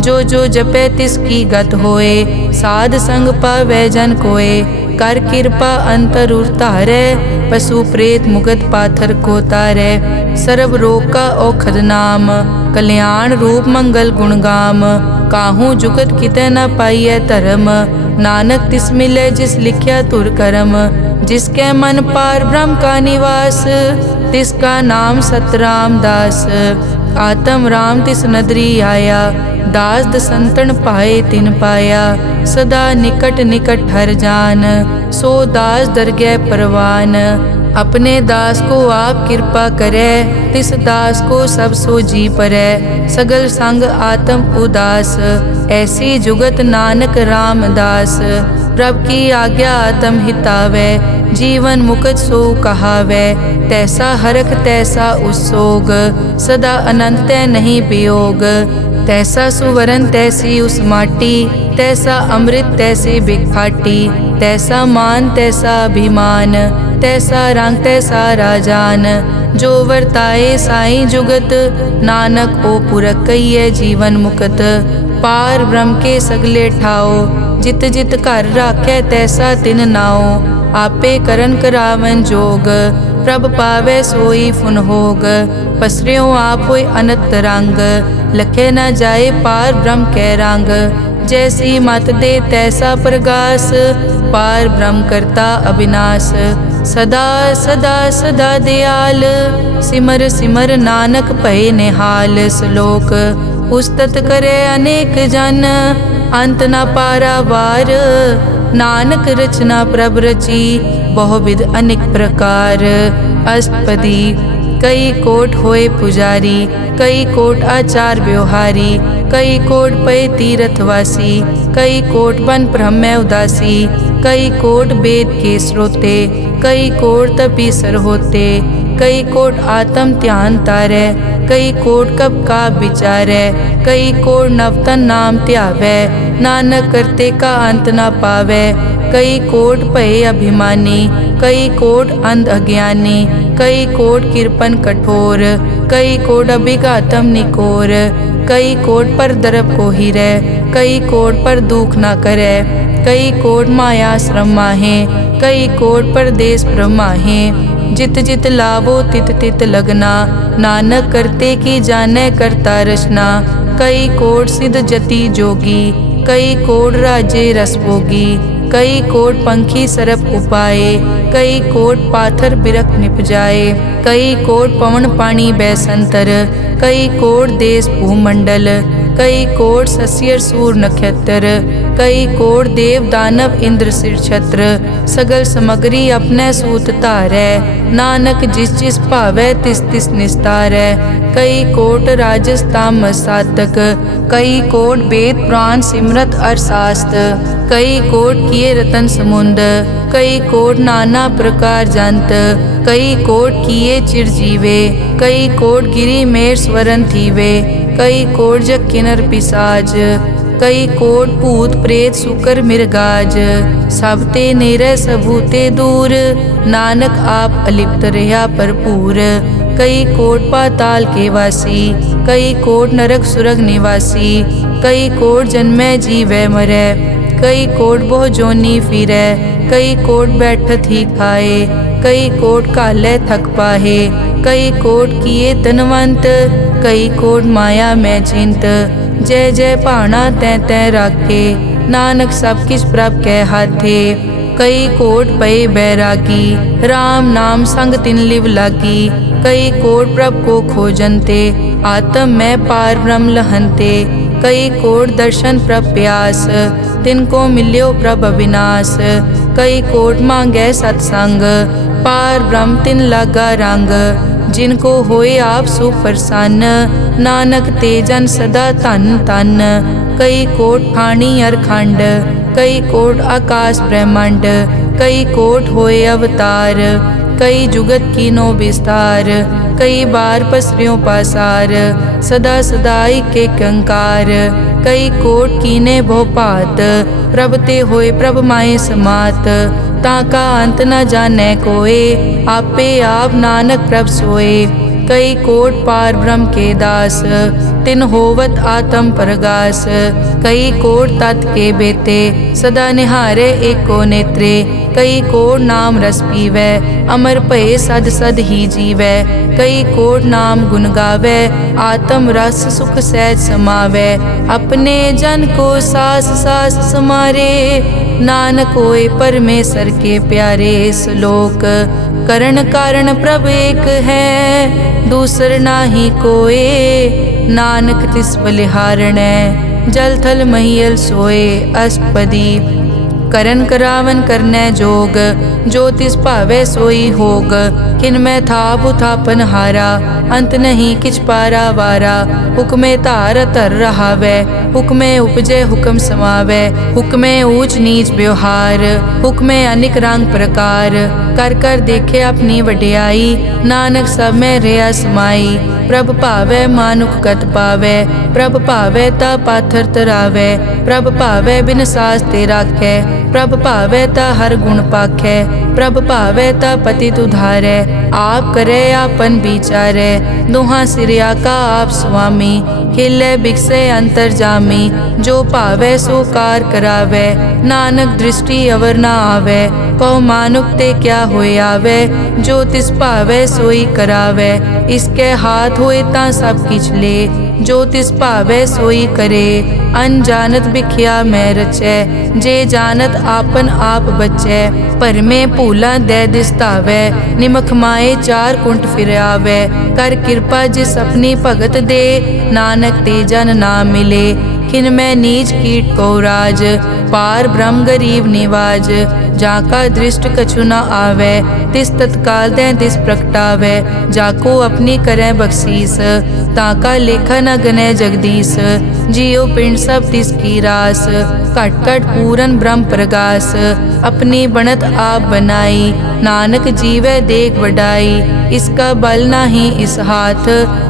जो जो जपै तिसकी गत होए, साध संग पावै जन कोए। कर कृपा अंतर उतारै, पशु प्रेत मुगत पाथर को तारै। सर्ब रोग का औखद नाम, कल्याण रूप मंगल गुणगाम। काहू जुगत कितै न पाइयै धर्म, नानक तिस मिलै जिस लिखिया तुर करम। जिसके मन पार ब्रह्म का निवास, तिसका नाम सतराम दास। आत्म राम तिस नदरी आया, दास दसंतन पाए तिन पाया। सदा निकट निकट हर जान, सो दास दरगह परवान। अपने दास को आप कृपा करे, तिस दास को सब सो जी परै। सगल संग आत्म उदास, ऐसी जुगत नानक रामदास। प्रभ की आज्ञा आत्म हितावै, जीवन मुकत सो कहावै। तैसा हरख तैसा उस्सोग, सदा अनंत तै नहीं वियोग। तैसा सुवरन तैसी उस माटी, तैसा अमृत तैसे बिखाटी। तैसा मान तैसा अभिमान, तैसा रंग तैसा राजान। जो वर्ताए साई जुगत, नानक ओ पुरख कहिए जीवन मुकत। पार ब्रह्म के सगले ठाओ, जित जित घर राखै तैसा तिन नाओ। आपे करन करावन जोग, प्रभ पावै सोई फुन होग। पसरियों आप होय अनंत रंग, लखे न जाए पार ब्रह्म कै रंग। जैसी मत दे तैसा प्रगास, पार ब्रह्म करता अविनाश। सदा सदा सदा दयाल, सिमर सिमर नानक भय निहाल। श्लोक उस्तत करे अनेक जन, अंत न पारावार। नानक रचना प्रभ रची, बहुविध अनेक प्रकार। अष्टपदी कई कोट होए पुजारी, कई कोट आचार व्यवहारी। कई कोट पय तीर्थवासी, कई कोट बन ब्रह्म उदासी। कई कोट वेद के स्रोते, कई कोट तपीसर होते। कई कोट आत्म ध्यान तारै, कई कोट कब का विचारै। कई कोट नवतन नाम ध्यावै, नानक करते का अंत न पावै। कई कोट भय अभिमानी, कई कोट अंध अज्ञानी। कई कोट कृपन कठोर, कई कोट अभिघातम निकोर। कई कोट पर दरब को हिरै, कई कोट पर दुख न करै। कई कोट माया श्रम माहे, कई कोट परदेश ब्रह्माहे। जित जित लावो तित तित लगना, नानक करते की जानै करता रचना। कई कोट सिद्ध जति जोगी, कई कोट राजे रस भोगी। कई कोट पंखी सरप उपाए, कई कोट पाथर बिरख निपजाए। कई कोट पवन पानी बैसंतर, कई कोट देश भूमंडल। कई कोट सस्यर सूर नक्षत्र, कई कोट देव दानव इंद्र सिर छत्र। सगल समगरी अपने सूत धारै, नानक जिस जिस भावै तिस तिस निस्तारै। कई कोट राजस तामस साधक, कई कोट वेद पुराण सिमरत अरसास्त। कई कोट किए रतन समुंद, कई कोट नाना प्रकार जंत। कई कोट किए चिरजीवे, कई कोट गिरी मेर स्वरन थीवे। कई कोट जग किन्नर पिसाज, कई कोट भूत प्रेत सुकर मिर्गाज। सब ते नेरे सबूते दूर, नानक आप अलिप्त रहा भरपूर। कई कोट पाताल के वासी, कई कोट नरक सुरग निवासी। कई कोट जन्मै जीवै मरै, कई कोट बहु जोनी फिरै। कई कोट बैठत ही खाए, कई कोट काले थक पाहे। कई कोट किए धनवंत, कई कोट माया में चिंत। जय जय भाना तै तै राखे, नानक सब किछ प्रभ कै हाथे। कई कोट पए बैरागी, राम नाम संग तिन लिव लागी। कई कोट प्रभ को खोजनते, आत्म में पार ब्रह्म लहनते। कई कोट दर्शन प्रभ प्यास, तिनको मिल्यो प्रभ अविनाश। कई कोट मांगै सतसंग, पार ब्रह्म तिन लागा रंग। जिनको होए आप सुप्रसन्न, नानक ते जन सदा धन धन। कई कोट ठाणी अरखंड, कई कोट आकाश ब्रह्मांड। कई कोट होए अवतार, कई जुगत कीनो विस्तार। कई बार पसरियों पासार, सदा सदाई के कंकार। कई कोट कीने भो भात, प्रभ ते होए प्रभ माए समात। ताका अंत न जाने कोए, आपे आप नानक प्रभ सोए। कई कोट पार ब्रह्म के दास, तिन होवत आत्म परगास। कई कोट तत् के बेते, सदा निहारे एको नेत्रे। कई कोट नाम रस पीवै, अमर भये सद सद ही जीवै। कई कोट नाम गुण गावै, आत्म रस सुख सहज समावै। अपने जन को सास सास समारे, नानक होए परमेश्वर के प्यारे। श्लोक करण कारण प्रभ एक है, दूसर नाही कोए। नानक तिस बलिहारणै, जल थल महियल सोए। अष्टपदी करन करावन करनै जोग, जो तिस भावै सोई होग। किन में थाप उथापन हारा, अंत नहीं किछ पारा वारा। हुक्मे धार धर रहावै, हुक्मे उपजे हुक्म समावै। हुक्मे ऊंच नीच व्यवहार, हुक्मे अनिक रंग प्रकार। कर कर देखे अपनी वड्याई, नानक सब में रहा समाई। प्रभ भावै मानुख गत पावै, प्रभ भावै ता पाथर तरावै। प्रभ भावै बिन सास ते राखै, प्रभ भावै ता हर गुण पाखै। प्रभ भावै ता पतित उधारै, आप करे आपन विचारै। दोहां सिरिया का आप स्वामी, खिलै बिकसे अंतर जामी। जो भावै सो कार करावै, नानक दृष्टि अवर ना आवै। कहो मानुक ते क्या होए आवे, जो तिस भावै सोई करावै। इसके हाथ होए तां सब किछ ले, जो तिस भावै सोई करे। अनजानत बिखिया मैं रचै, जे जानत आपन आप बचै। भरमे भूला दै दिसतावै, निमख माए चार कुंट फिर आवै। कर कृपा जिस अपनी भगत दे, नानक ते जन ना मिले। खिन मैं नीच कीट को राज, पार ब्रह्म गरीब निवाज। जाका दृष्ट कछु न आवे, तिस तत्काल दै तिस प्रगटावै। जाको अपनी करै बख्शीस, ताका लेखा न गनै जगदीश। जियो पिंड सब तिसकी रास, घट घट पूरन ब्रह्म प्रगास। अपनी बनत आप बनाई, नानक जीवै देख वडाई। इसका बल नाही इस हाथ,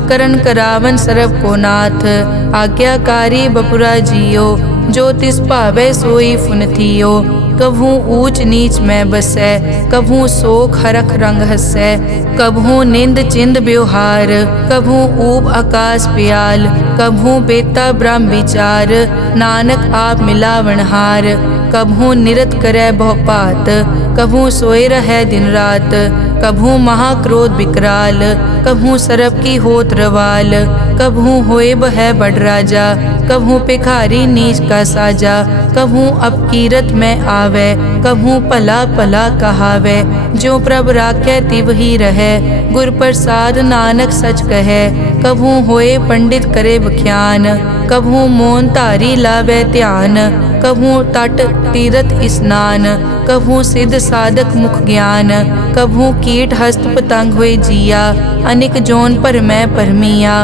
करन करावन सरब को नाथ। आज्ञाकारी बपुरा जियो, जो तिस भावै सोई फुन थियो। कभू ऊंच नीच में बसै, कभू शोक हरख रंग हसै। कभू निंद चिंद व्यवहार, कभू ऊब आकाश प्याल। कभू बेता ब्रह्म विचार, नानक आप मिलावनहार। कभू निरत करै बहु पात, कभू सोए रहै दिन रात। कभू महाक्रोध विकराल, कभू सरप की होत रवाल, कभू होए बह बड़ राजा, कभू भिखारी नीच का साजा, कभू अपकीरत में आवे, कभू भला भला कहावे, ज्यों प्रभ राखे तिव ही रहे, गुर प्रसाद नानक सच कहे। कभू होए पंडित करे बख्यान, कभू मोन धारी लावे ध्यान, कभू तट तीरथ स्नान, कभू सिद्ध साधक मुख ज्ञान, कभू कीट हस्त पतंग होए जिया, अनिक जोन पर मैं परमिया।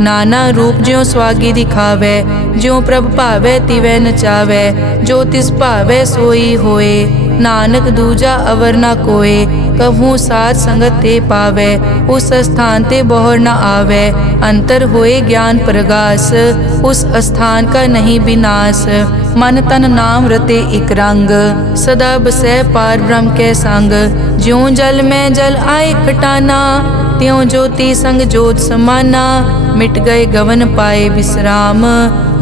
नाना रूप ज्यों स्वागी दिखावे, ज्यों प्रभ भावे तिवै नचावे, जो तिस भावे सोई होए, नानक दूजा अवर न कोय। कभू साध संगत ते पावे, उस स्थान ते बोहर न आवे, अंतर होए ज्ञान प्रगास, उस स्थान का नहीं विनाश। मन तन नाम रते एक रंग, सदा बसै पार ब्रह्म के संग, ज्यों जल में जल आए खटाना, त्यों ज्योति संग ज्योत समाना, मिट गए गवन पाए विश्राम,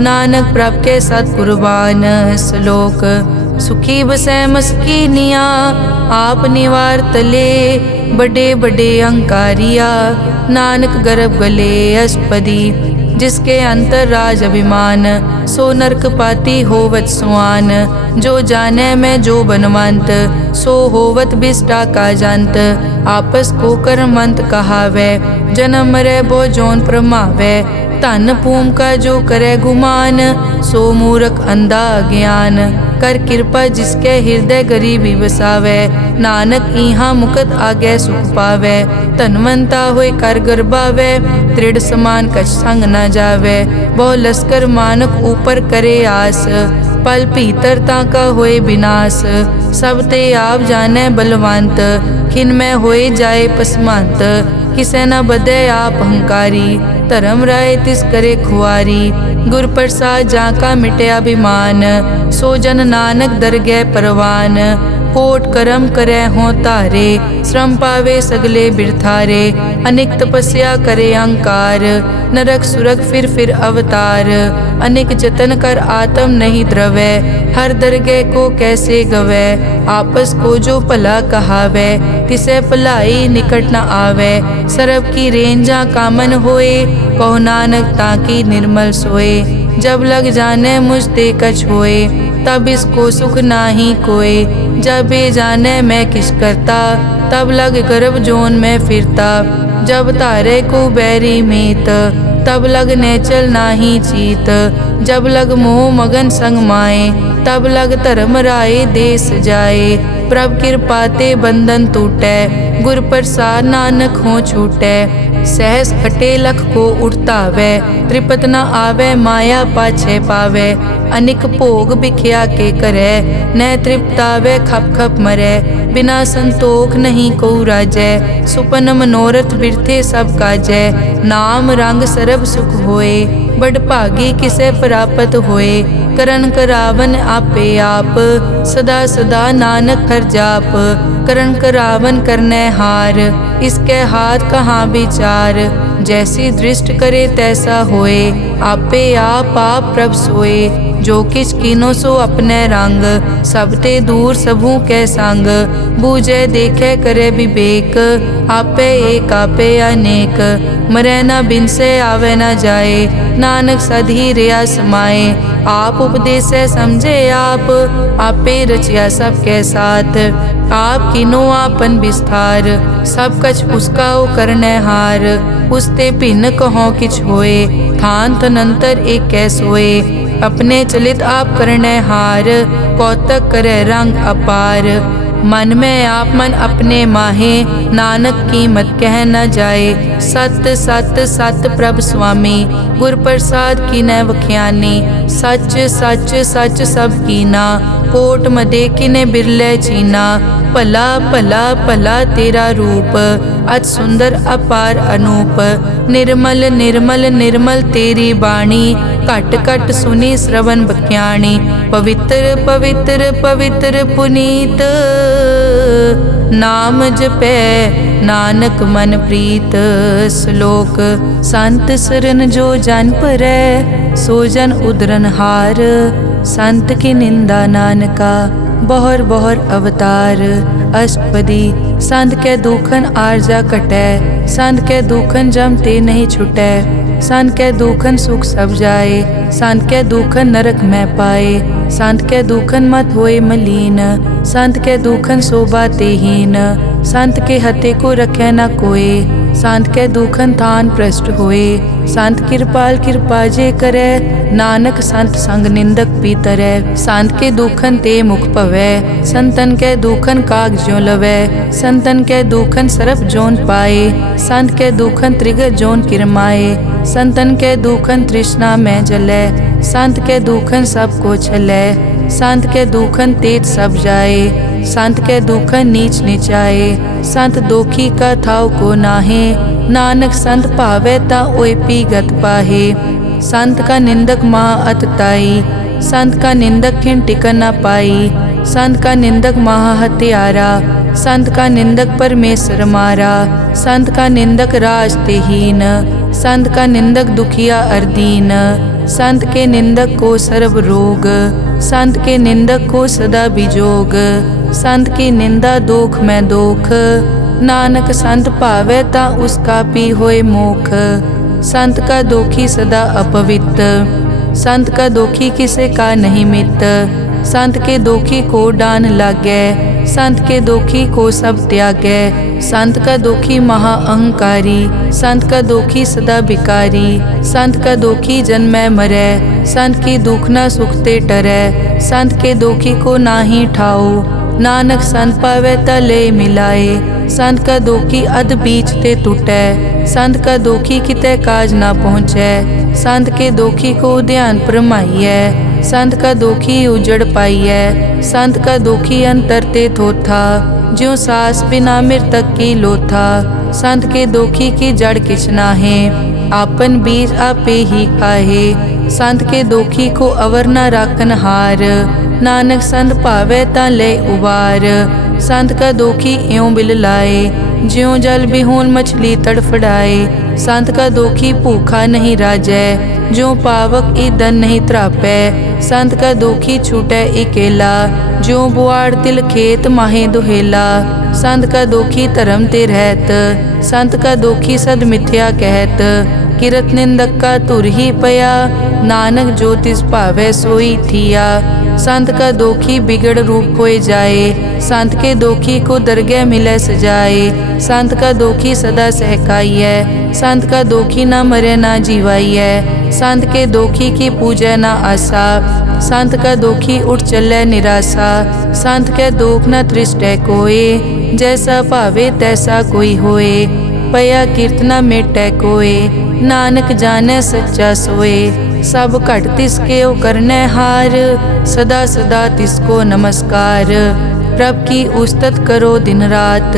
नानक प्रभ के सतकुर्बान। श्लोक सुखी बसै मस्कीनिया, आप निवार तले, बड़े बड़े अंकारिया, नानक गर्भ गले अष्टपदी, जिसके अंतर राज अभिमान, सो नरक पाती होवत सुआन, जो जाने में जो बनवंत, सो होवत बिष्टा का जंत, आपस को कर्मंत कहावे, जन्म मरे बो जोन प्रमावे, धन भूम का जो करे गुमान, सो मूर्ख अंधा ज्ञान, कर कृपा जिसके हृदय गरीबी बसावे, नानक इहाँ मुकत आगे सुख पावे, धनवंता होए कर गर्भावे, दृढ़ समान कछ संग न जावे, बहु लश्कर मानक ऊपर करे आस, पल भीतर ताका होए विनाश, सब ते आप जाने बलवंत, खिन में होए जाए पसमंत, किसे न बदे आप अहंकारी, धर्म राय तिस करे खुआरी, गुर प्रसाद जाका मिटे अभिमान, सो जन नानक दरगह परवान, कोट करम करे हों तारे, श्रम पावे सगले बिरथारे, अनेक तपस्या करे अहंकार, नरक सुरग फिर अवतार, अनेक जतन कर आत्म नहीं द्रवे, हर दरगह को कैसे गवे, आपस को जो भला कहावे, तिसे भलाई निकट न आवे, सरब की रेंजा कामन होए, कहो नानक ताकि निर्मल सोए, जब लग जाने मुझ ते कछ होए, तब इसको सुख नाही कोय, जब ये जाने मैं किस करता, तब लग गर्भ जोन में फिरता, जब तारे को बैरी मीत, तब लग नेचल नाही चीत, जब लग मोह मगन संग माए, तब लग धर्म राय देश जाए, प्रभ कृपा ते बंधन टूटे, गुर प्रसाद नानक हो छूटे, सहस खटे लख को उठतावे, त्रिपत न आवे माया पाछे पावे, अनिक भोग बिख्या के करे, न तृप्तावे खप खप मरे, बिना संतोख नहीं को राजै, सुपन मनोरथ बिरथे सब काजै, नाम रंग सरब सुख होए, बड़ भागी किसे प्राप्त होए, करन करावन आपे आप, सदा सदा नानक हर जाप, करन करावन करने हार, इसके हाथ कहाँ विचार, जैसी दृष्ट करे तैसा होए, आपे आप प्रभ सोए, जो किछ कीनो सो अपने रंग, सब ते दूर सबू के संग, बूझे देखे करे विवेक, आपे एक आपे अनेक, मरे न बिन से आवे न जाए, नानक सधी रिया समाए, आप उपदेश समझे आप, आपे रचिया सबके साथ, आप किनो आपन विस्तार, सब कछ उसका ओ करने हार, उसते भिन्न कहो किछ होए, थान तनंतर एक कै सोए, अपने चलित आप करने हार, कौतक करे रंग अपार, मन में आप मन अपने माहे, नानक कीमत कह न जाए, सत सत सत प्रभ स्वामी, गुर प्रसाद की न वख्यानी, सच सच सच सब कीना, कोट मदे किने बिरले चीना, भला भला भला तेरा रूप, अत सुंदर अपार अनूप, निर्मल निर्मल निर्मल तेरी बाणी, घट घट सुनी श्रवण बख्याणी, पवित्र पवित्र पवित्र पुनीत, नाम जपै नानक मन प्रीत। श्लोक संत सरन जो जन परै, सो जन उदरन हार, संत की निंदा नानका बहुर बहुर अवतार। अष्टपदी संत के दुखन आरजा कटै, संत के दुखन जम ते नहीं छुटै। संत के दुखन सुख सब जाए, संत के दुखन नरक में पाए। संत के दुखन मत होए मलीन, संत के दुखन शोभा तेहीन। संत के हते को रखे न कोय, संत के दुखन थान भ्रष्ट होए। संत कृपाल कृपा जे करे, नानक संत संग निंदक पीतरै। संत के दुखन ते मुख पवै, संतन के दुखन काग ज्यों लवै। संतन के दुखन सरप जोन पाए, संत के दुखन त्रिगत जोन किरमाए। संतन के दुखन तृष्णा में जलै, संत के दुखन सब को छलै। संत के दुखन तेज सब जाए, संत के दुखन नीच नीचाए। संत दोखी का थाव को नाहे, नानक संत भावे ता ओय पी गत पाहे। संत का निंदक महा अतताई, संत का निंदक खिन टिकन न पाई। संत का निंदक महा हत्यारा, संत का निंदक परमेश्वर मारा। संत का निंदक राज तेहीन, संत का निंदक दुखिया अर्दीन। संत के निंदक को सर्व रोग, संत के निंदक को सदा बिजोग। संत की निंदा दोख में दोख, नानक संत भावे ता उसका पी होए मोख। संत का दोखी सदा अपवित्र, संत का दोखी किसे का नहीं मित। संत के दोखी को डान लागै, संत के दोखी को सब त्यागै। संत का दोखी महा अहंकारी, संत का दोखी सदा बिकारी। संत का दोखी जन्मै मरै, संत की दुख न सुखते टरै। संत के दोखी को नाही ठाओ, नानक संत पावे ता ले मिलाए। संत का दोखी अध बीच ते टूटै, संत का दोखी किते काज ना पहुँचै। संत के दोखी को ध्यान परमाइयै, संत का दोखी उजड़ पाइयै। संत का दोखी अंतर ते थोथा, ज्यों सास बिना मृतक की लोथा। संत के दोखी की जड़ किछ नाहे, आपन बीज आपे ही खाहे। संत के दोखी को अवर न राखन हार, नानक संत भावे ता ले उबार। संत का दोखी इयों बिल लाए, ज्यों जल बिहोन मछली तड़फड़ाए। संत का दोखी भूखा नहीं राजै, ज्यों पावक ईदन नहीं त्रापै। संत का दोखी छूटै इकेला, ज्यों बुआड़ तिल खेत माहे दुहेला। संत का दोखी धर्म ते रहत, संत का दोखी सद मिथ्या कहत। किरत निंदक का तुर ही पया, नानक जो तिस भावै सोई थिया। संत का दोखी बिगड़ रूप होए जाए, संत के दोखी को दरगह मिले सजाए। संत का दोखी सदा सहकाइयै, संत का दोखी ना मरे ना जीवाइयै। संत के दोखी की पूजै ना आसा, संत का दोखी उठ चलै निराशा। संत के दोख न तृष्टै कोय, जैसा भावे तैसा कोई होए। पया कीर्तना मेटै कोय, नानक जाने सच्चा सोए। सब घट तिसके ओ करनै हार, सदा सदा तिसको नमस्कार। प्रभ की उस्तत करो दिन रात,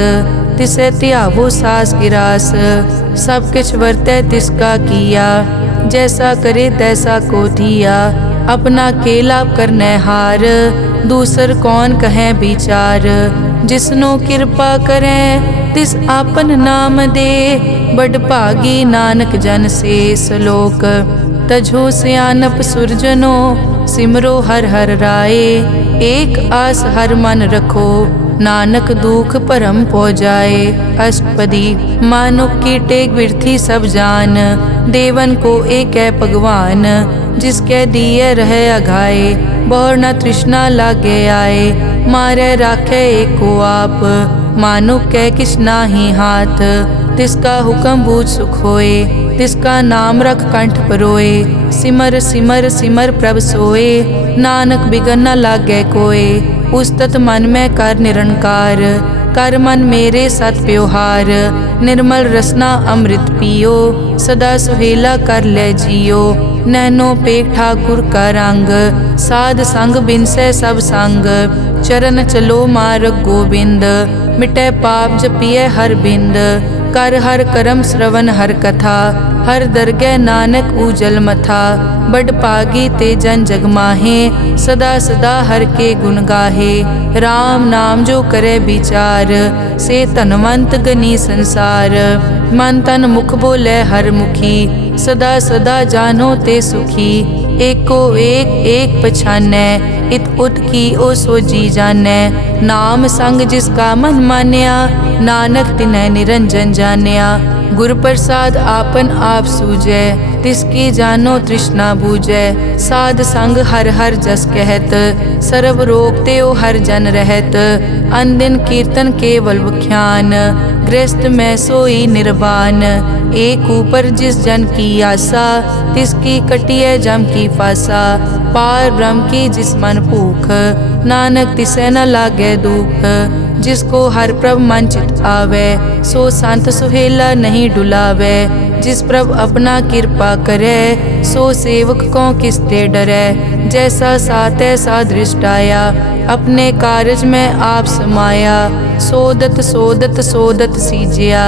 तिसे त्यावो सास गिरास। सब किछ वर्तै तिसका किया, जैसा करे तैसा को दिया। अपना केला करनै हार, दूसर कौन कहे विचार। जिसनो कृपा करै तिस आपन नाम दे, बड़ भागी नानक जन से सलोक। तजो सियानप सुरजनो, सिमरो हर हर राए। एक आस हर मन रखो, नानक दुख भरम पो जाए। अष्टपदी मानुक की टेक बिरथी सब जान, देवन को एक है भगवान। जिसके दिए रहे अघाए, बहुर न तृष्णा लागे आए। मारे राखे एको आप, मानुक के किछ नाही हाथ। तिसका हुक्म बूझ सुख होए, तिसका नाम रख कंठ परोए। सिमर सिमर सिमर प्रभ सोए, नानक बिगन न लागे कोय। उस्तत मन में कर निरंकार, कर मन मेरे सत प्योहार। निर्मल रसना अमृत पियो, सदा सुहेला कर ले जियो। नैनो पेख ठाकुर का रंग, साध संग बिनसे सब संग। चरण चलो मार्ग गोविंद, मिटे पाप जपिए हर बिंद। कर हर करम श्रवण हर कथा, हर दरगह नानक उजल मथा। बड़ पागी ते जन जग माहे, सदा सदा हर के गुण गाहे। राम नाम जो करे विचार, से धनवंत गनी संसार। मन तन मुख बोले हर मुखी, सदा सदा जानो ते सुखी। एको एक एक पछानै, इत उत की ओ सो जी जानै। नाम संग जिसका मन मान्या, नानक तिन्है निरंजन जान्या। गुर प्रसाद आपन आप सूझै, तिसकी जानो तृष्णा बूझै। साध संग हर हर जस कहत, सर्व रोग त्यो हर जन रहत। अनदिन कीर्तन केवल बख्यान, गृहस्थ में सोई निर्वाण। एक ऊपर जिस जन की आशा, तिसकी कटिय जम की फासा। पार ब्रह्म की जिस मन भूख, नानक तिसै न लागे दुख। जिसको हर प्रभ मन चित आवे, सो संत सुहेला नहीं डुलावे। जिस प्रभ अपना कृपा करे, सो सेवक को किसते डरे। जैसा सात ऐसा दृष्ट आया, अपने कारज में आप समाया। सोदत सोदत सोदत सीजिया,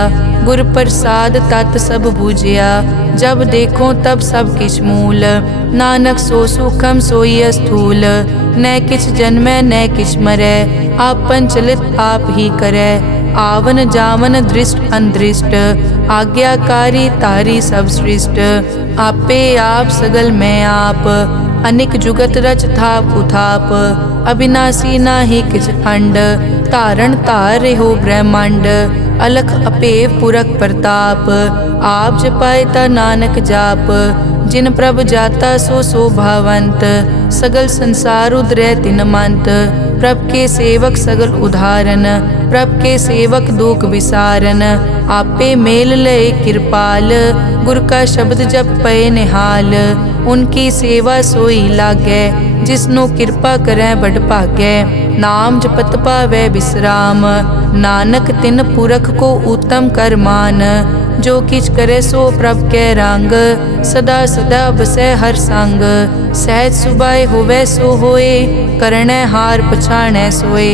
गुर प्रसाद तत् सब बूझिया। जब देखो तब सब किछ मूल, नानक सो सूखम सोई स्थूल। न किछ जन्मै न किछ मरै, आपन चलित आप ही करै। आवन जावन दृष्ट अनदृष्ट, आज्ञाकारी तारी सब सृष्ट। आपे आप सगल में आप, अनिक जुगत रच थाप उथाप। अविनाशी नाहि किछ खंड, धारण धार रहो ब्रह्मांड। अलख अपेव पुरख प्रताप, आप जपाए ता नानक जाप। जिन प्रभ जाता सो शोभावंत, सगल संसार उदरै तिन मंत। प्रभ के सेवक सगल उदाहरण, प्रभ के सेवक दुख विसारन। आपे मेल लय कृपाल, गुर का शब्द जप पए निहाल। उनकी सेवा सोई लागै, जिसनो कृपा करै बड़ भागै। नाम जपत पावै विश्राम, नानक तिन पुरख को उत्तम कर मान। जो किछ करे सो प्रभ कै रंग, सदा सदा बसै हर संग। सहज सुभाए होवै सो होए, करनै हार पछाणै सोए।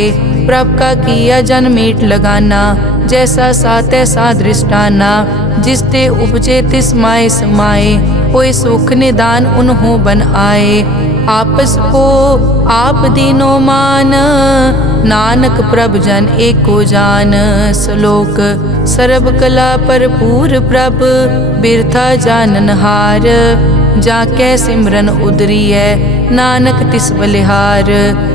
प्रभ का किया जन मीट लगाना, जैसा सातै सा दृष्टाना। जिस ते उपजे तिस माए समाए, होए सुख निदान उन्हों बन आए। आपस को आप दीनो मान, नानक प्रभ जन एको जान। श्लोक सर्ब कला भरपूर प्रभ, बिरथा जानन हार। जाकै सिमरन उदरियै, नानक तिस बलिहार।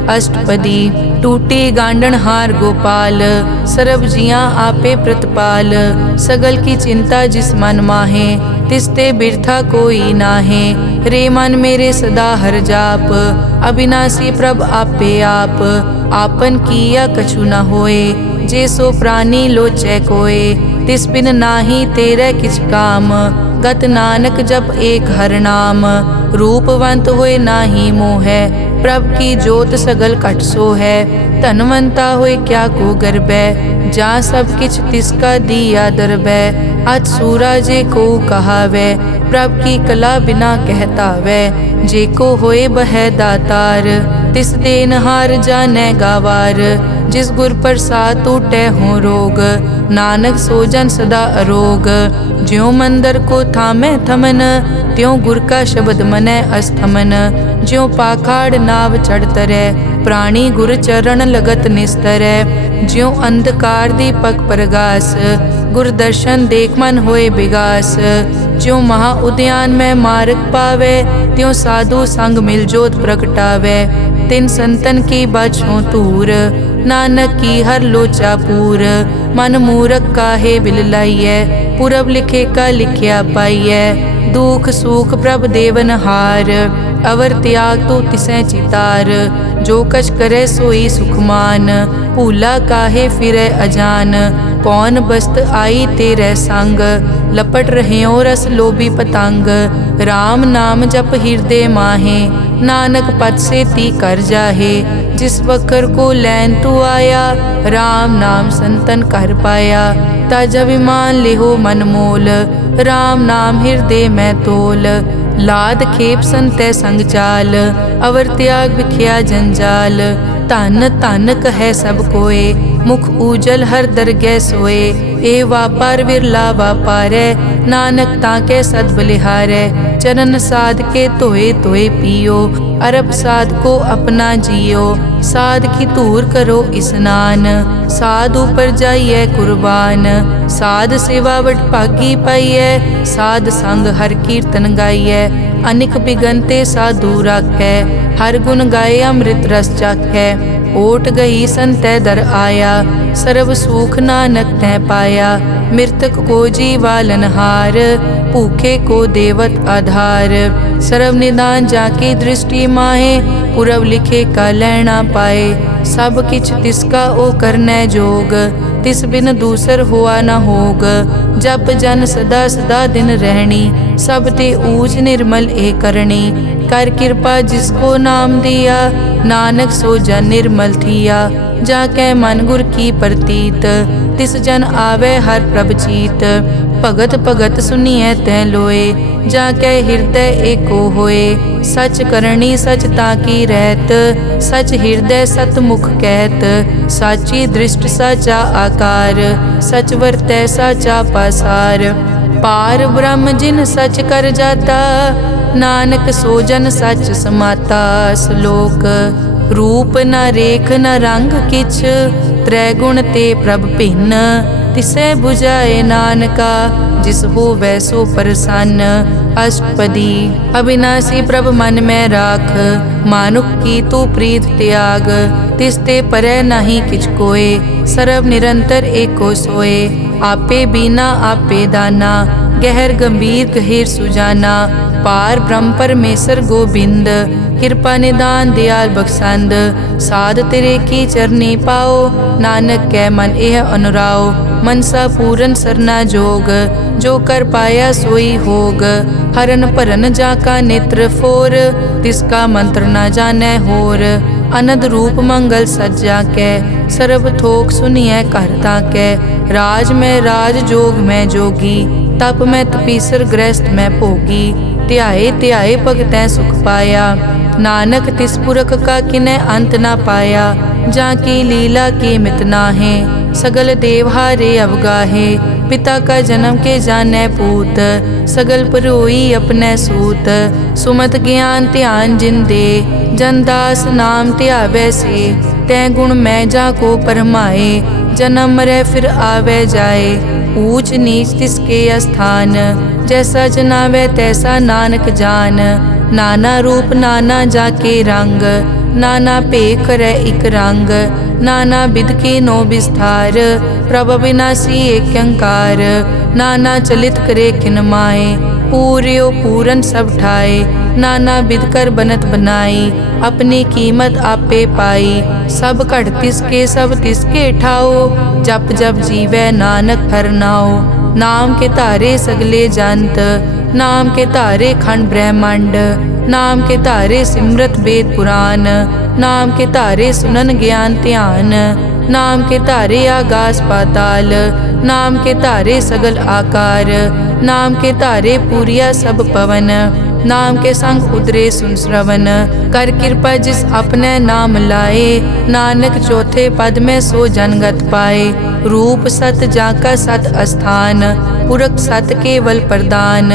अष्टपदी टूटी गांडन हार गोपाल, सर्ब जियां आपे प्रतिपाल। सगल की चिंता जिस मन माहे, तिसते बिरथा कोई नाहे। रे मन मेरे सदा हर जाप, अविनाशी प्रभ आपे आप। आपन किया कछु न होए, जे सो प्राणी लोचै कोय। तिस बिन नाही तेरे किछ काम, गत नानक जप एक हर नाम। रूपवंत होए नाही मोहै, प्रभ की जोत सगल कट सो है। धनवंता होए क्या को गर्बै, जा सब किछ तिसका दिया दरबै। अज सूरा जे को कहावै, प्रभ की कला बिना कहतावै। जे को होए बह दातार, तिस देनहार जानै गावार। जिस गुर प्रसाद टूटै हो रोग, नानक सो जन सदा अरोग। ज्यों मंदिर को थामै थमन, त्यों गुर का शब्द मनै अस्थमन। ज्यों पाखाड़ नाव चढ़ तरै, प्राणी गुर चरण लगत निस्तरै। ज्यों अंधकार दीपक प्रगास, गुर दर्शन देख मन होए विगास। ज्यों महा उद्यान में मार्ग पावे, त्यों साधु संग मिल जोत प्रगटावे। तिन संतन की बछों तूर, नानक की हर लोचा पूर। मन मूरख काहे बिल लाइयै, पुरब लिखे का लिखिया पाइयै। दुख सुख प्रभ देवन हार, अवर त्याग तो तिसै चितार। जो कछ करे सोई सुखमान, भूला काहे फिरै अजान। कौन बस्त आई तेरे संग, लपट रह्यो रस लोभी पतंग। राम नाम जप हृदय माहे, नानक पद से ती कर जाहे। जिस वकर को लैन तू आया, राम नाम संतन कर पाया। तज अभिमान लेहो मन मोल, राम नाम हृदय में तोल। लाद खेप संतै संग चाल, अवर त्याग बिख्या जंजाल। धन धन कहे सब कोय, मुख उजल हर दरगह सोए। ए वापार विरला वापारै, नानक ताके सद बलिहारै। चरण साध के धोए धोए पियो, अरब साध को अपना जियो। साध की धूर करो स्नान, साध ऊपर जाइए कुर्बान। साध सेवा वड भागी पाइयै, साध संग हर कीर्तन गाइयै। अनिक बिगनते साधु राखै, हर गुण गाए अमृत रस चाखै। ओट गई संतै दर आया, सर्व सुख नानक तै पाया। मृतक को जीवालनहार, भूखे को देवत आधार। सर्व निदान जाकी दृष्टि माहे, पुरब लिखे का लैना पाए। सब किछ तिसका ओ करनै जोग, तिस बिन दूसर हुआ न होग। जप जन सदा सदा दिन रहनी, सब ते ऊच निर्मल ए करनी। कर कृपा जिसको नाम दिया, नानक सो जन निर्मल थिया। जाकै मन गुर की प्रतीत, तिस जन आवे हर प्रभ चीत। भगत भगत सुनिए तै लोए, जाकै हृदय एको होए। सच करनी सच ताकी रहत, सच हृदय सतमुख कहत। साची दृष्ट साचा आकार, सच वरतै साचा पासार। पार ब्रह्म जिन सच कर जाता, नानक सो जन सच समाता। श्लोक रूप न रेख न रंग किछ, त्रै गुण ते प्रभ भिन्न। तिसै बुझाए नानका, जिस होवै सो प्रसन्न। अष्टपदी अविनाशी प्रभ मन में राख, मानुख की तू प्रीत त्याग। तिस ते परै नहीं किछ कोय, सर्व निरंतर एको सोए। आपे बीना आपे दाना, गहर गंभीर गहीर सुजाना। पार ब्रह्म परमेश्वर गोबिंद, कृपा निदान दयाल बख्शंद। साध तेरे की चरनी पाओ, नानक कै मन एह अनुराओ। मनसा पूरन सरना जोग, जो कर पाया सोई होग। हरन भरन जाका नेत्र फोर, तिसका मंत्र न जानै होर। अनद रूप मंगल सज्जा कै, सर्व थोक सुनिए कर ताकै। राज में राज जोग में जोगी, तप में तपीसर गृहस्थ में भोगी। ध्याए ध्याए भगतै सुख पाया, नानक तिस पुरख का किनै अंत ना पाया। जाकी लीला की मित नाहे, सगल देवहारे अवगाहे। पिता का जन्म के जानै पूत, सगल परोई अपने सूत। सुमत ज्ञान ध्यान जिन दे, जन दास नाम ध्यावै से। तै गुण मैं जाको परमाए, जन्म मरै फिर आवे जाए। ऊच नीच तिसके स्थान, जैसा जनावे तैसा नानक जान। नाना रूप नाना जाके रंग, नाना भेख रै इक रंग। नाना बिध के नो विस्तार, प्रभ विनाशी एक अंकार। नाना चलित करे किन माए, पूर्यो पूरन सब ठाए। नाना बिध कर बनत बनाई, अपनी कीमत आपे पाई। सब घट तिसके सब तिसके ठाओ, जप जप जीवै नानक हर नाओ। नाम के तारे सगले जंत, नाम के तारे खंड ब्रह्मांड। नाम के तारे सिमरत वेद पुराण, नाम के तारे सुनन ज्ञान ध्यान। नाम के तारे आकाश पाताल, नाम के तारे सगल आकार। नाम के तारे पूरिया सब पवन, नाम के संग उतरे सुन श्रवण। कर कृपा जिस अपने नाम लाए, नानक चौथे पद में सो जनगत पाए। रूप सत जाका सत अस्थान, पुरख सत केवल प्रदान।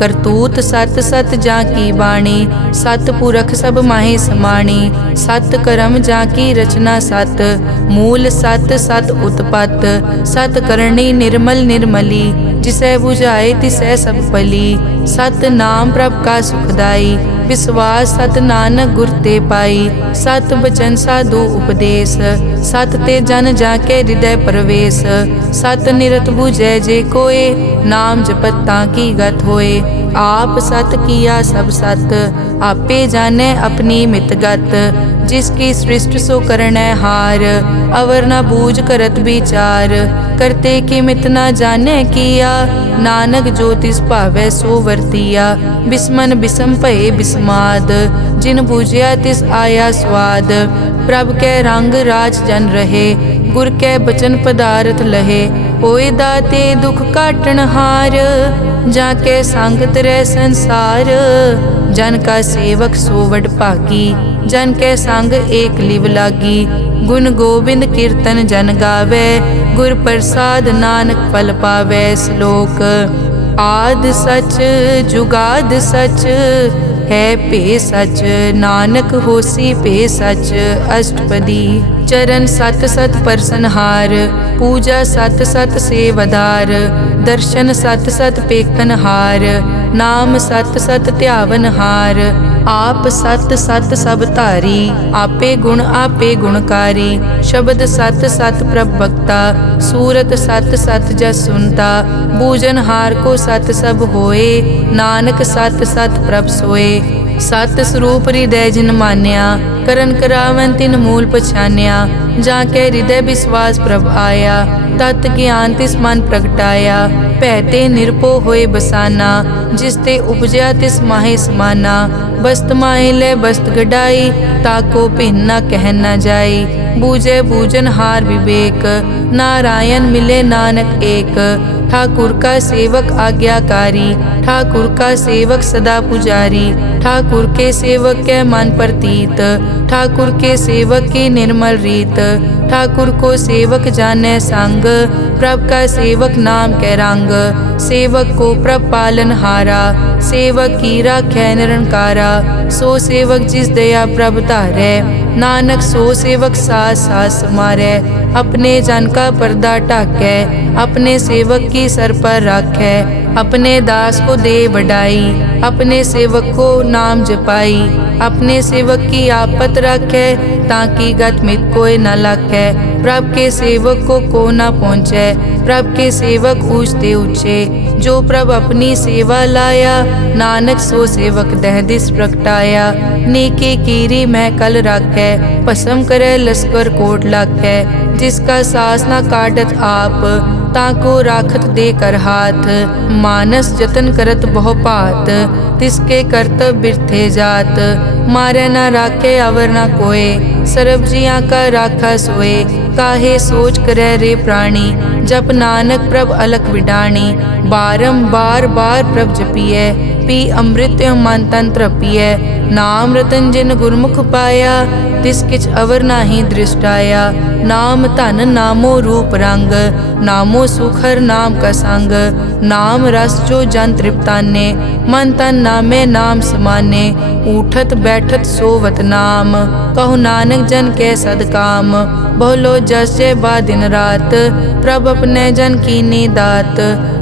करतूत सत सत जाकी वाणी, सत पुरख सब माहे समाणी। सत कर्म जाकी रचना सत, मूल सत सत उत्पत। सत करणी निर्मल निर्मली, जिसै बुझाए तिसै सब पली। सत नाम प्रभ का सुखदाई, विश्वास सत नानक गुर ते पाई। सत बचन साधु उपदेश, सत ते जन जाके हृदय प्रवेश। सत निरत बुझै जे कोय, नाम जपत ताकी गत होए। आप सत किया सब सत, आपे जाने अपनी मितगत। जिसकी सृष्टि सो करनै हार, अवर न बूझ करत विचार। करते कि मित न जाने किया, नानक जो तिस भावै सो वर्तिया। बिस्मन बिसम भये बिस्माद, जिन बूझिया तिस आया स्वाद। प्रभ कै रंग राज जन रहे, गुर कै बचन पदारथ लहे। होए दाते दुख काटन हार, जाके संग तरै संसार। जन का सेवक सो वड भागी, जन के संग एक लिव लागी। गुण गोबिंद कीर्तन जन गावे, गुर प्रसाद नानक फल पावे। श्लोक आद सच जुगाद सच, है पे सच, नानक होसी पे सच अष्टपदी। चरण सत सत परसनहार, पूजा सत सत सेवदार, दर्शन सत सत पेखनहार, नाम सत सत ध्यावनहार। आप सत सत सब धारी, आपे गुणकारी। शब्द सत सत प्रभ भक्ता, सूरत सत सत जस सुनता। बूझनहार को सत सब होए, नानक सत सत प्रभ सोए। सत स्वरूप हृदय जिन मान्या, करन करावन तिन मूल पछान्या। जाके हृदय विश्वास प्रभ आया, तत् ज्ञान तिस मन प्रगटाया। भैते निरपो होए बसाना, जिस ते उपजया तिस माहे समाना। बस्त माहे ले बस्त गडाई, ताको भिन्न न कहन न जाई। बूझे बूझन हार विवेक, नारायण मिले नानक एक। ठाकुर का सेवक आज्ञाकारी, ठाकुर का सेवक सदा पुजारी। ठाकुर के सेवक के मन प्रतीत, ठाकुर के सेवक की निर्मल रीत। ठाकुर को सेवक जाने संग, प्रभ का सेवक नाम के रंग। सेवक को प्रभ पालन हारा, सेवक की राखै निरंकारा। सो सेवक जिस दया प्रभ धारै, नानक सो सेवक सास सास समारै। अपने जन का पर्दा ढाकै, अपने सेवक की सर पर राखै। अपने दास को दे बढ़ाई, अपने सेवक को नाम जपाई। अपने सेवक की आपत राखै, ताकि गत मित कोई न लाखै। प्रभ के सेवक को न पहुँचै, प्रभ के सेवक ऊंचते ऊंचे। जो प्रभ अपनी सेवा लाया, नानक सो सेवक दह दिस प्रगटाया। नेके कीरी मैं कल राखै, भस्म करे लश्कर कोट लाखै। जिसका सास न काटत आप, ताको राखत दे कर हाथ। मानस जतन करत बहु पात, तिसके करतब बिरथे जात। मारे न राखे अवर न कोय, सर्ब जियां का राखा सोए। काहे सोच करे रे प्राणी, जप नानक प्रभ अलख विडाणी। बारंबार बार प्रभ जपिए, पी अमृत मन तन तृपिए। नाम रतन जिन गुरमुख पाया, तिस किछ अवर नाही दृष्टाया। नाम धन नामो रूप रंग, नामो सुखर नाम का संग। नाम रस जो जन तृप्ताने, मन तन नामे नाम समाने। उठत बैठत सोवत नाम, कहु नानक जन के सदकाम। बहुलो जस जय बा दिन रात, प्रभ अपने जन कीनी दात।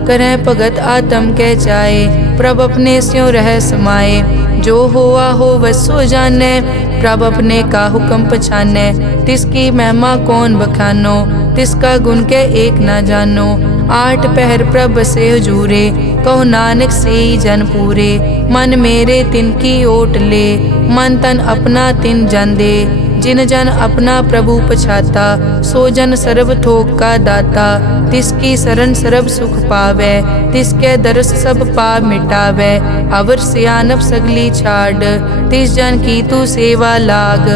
करें भगत आत्म के चाहे, प्रभ अपने स्यों रह समाये। जो होआ हो वसो जाने, प्रभ अपने का हुक्म पछाने। तिसकी महिमा कौन बखानो, तिसका गुण के एक न जानो। आठ पहर प्रभ से हजूरे, कहो नानक से ही जन पूरे। मन मेरे तिनकी ओट ले, मन तन अपना तिन जन दे। जिन जन अपना प्रभु पछाता, सो जन सर्व थोक का दाता। तिसकी शरण सर्व सुख पावे, तिसके दरस सब पाप मिटावे। अवर सियानप सगली छाड़, तिस जन की तू सेवा लाग।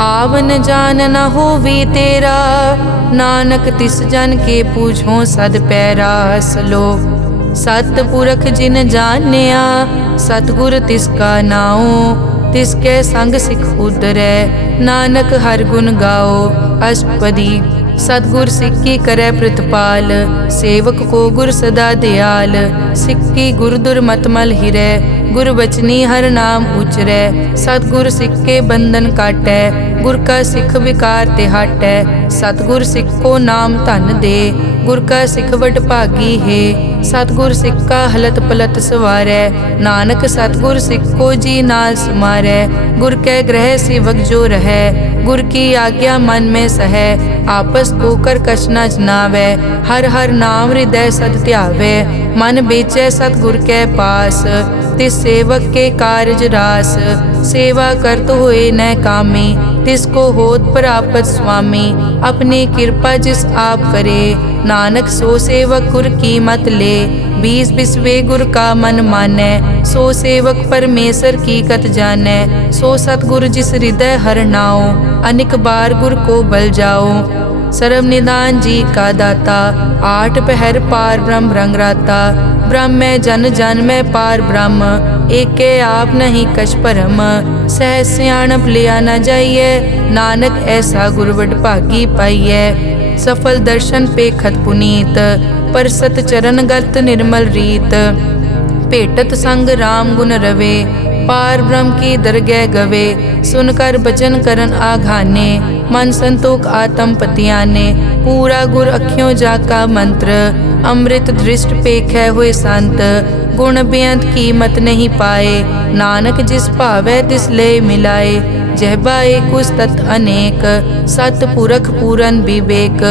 आवन जान न होवी तेरा, नानक तिस जन के पूछो सद पैरा। सलोक सतपुरख जिन जानिया, सतगुर तिसका नाओ। तिसके संग सिख उतरै, नानक हर गुण गाओ। अष्टपदी सतगुर सिक्की करे प्रतिपाल, सेवक को गुर सदा दयाल। सिक्की गुर दुर्मतमल हिरै, गुर बचनी हर नाम उचरै। सतगुर सिक्के बंधन काटै, गुर का सिख विकार ते हटै। सतगुर सिख को नाम धन दे, गुर का सिख वड भागी है। सतगुर सिख का हलत पलत सवारै, नानक सतगुर सिख को जी नाल समारै। गुर के ग्रह सेवक जो रहै, गुर की आज्ञा मन में सहै। आपस को कर कछ न जनावै, हर हर नाम हृदय सद ध्यावै। मन बेचै सतगुर के पास, तिस सेवक के कारज रास। सेवा करत होए न कामी, तिसको होत प्रापत स्वामी। अपनी कृपा जिस आप करे, नानक सो सेवक गुर की मत ले। बीस बिसवे गुर का मन मानै, सो सेवक परमेश्वर की कत जानै। सो सतगुर जिस हृदय हर नाओ, अनिक बार गुर को बल जाओ। सर्व निदान जी का दाता, आठ पहर पार ब्रह्म रंग राता। ब्रह्म में जन जन में पार ब्रह्म, एके आप नहीं कछ परम। सहज सियाणप लिया न जाइए, नानक ऐसा गुरवड भागी पाइए। सफल दर्शन पे खत पुनीत, परसत चरण गत निर्मल रीत। भेटत संग राम गुण रवे, पार ब्रह्म की दरगह गवे, सुनकर बचन करन आघाने, मन संतोख आत्म पतियाने, पूरा गुर अखियों जाका मंत्र, अमृत दृष्ट पेखै हुए संत, गुण बेअंत कीमत नहीं पाए, नानक जिस भावै तिस ले मिलाए, जहबा एक उस्तत अनेक, सत पुरख पूरन विवेक,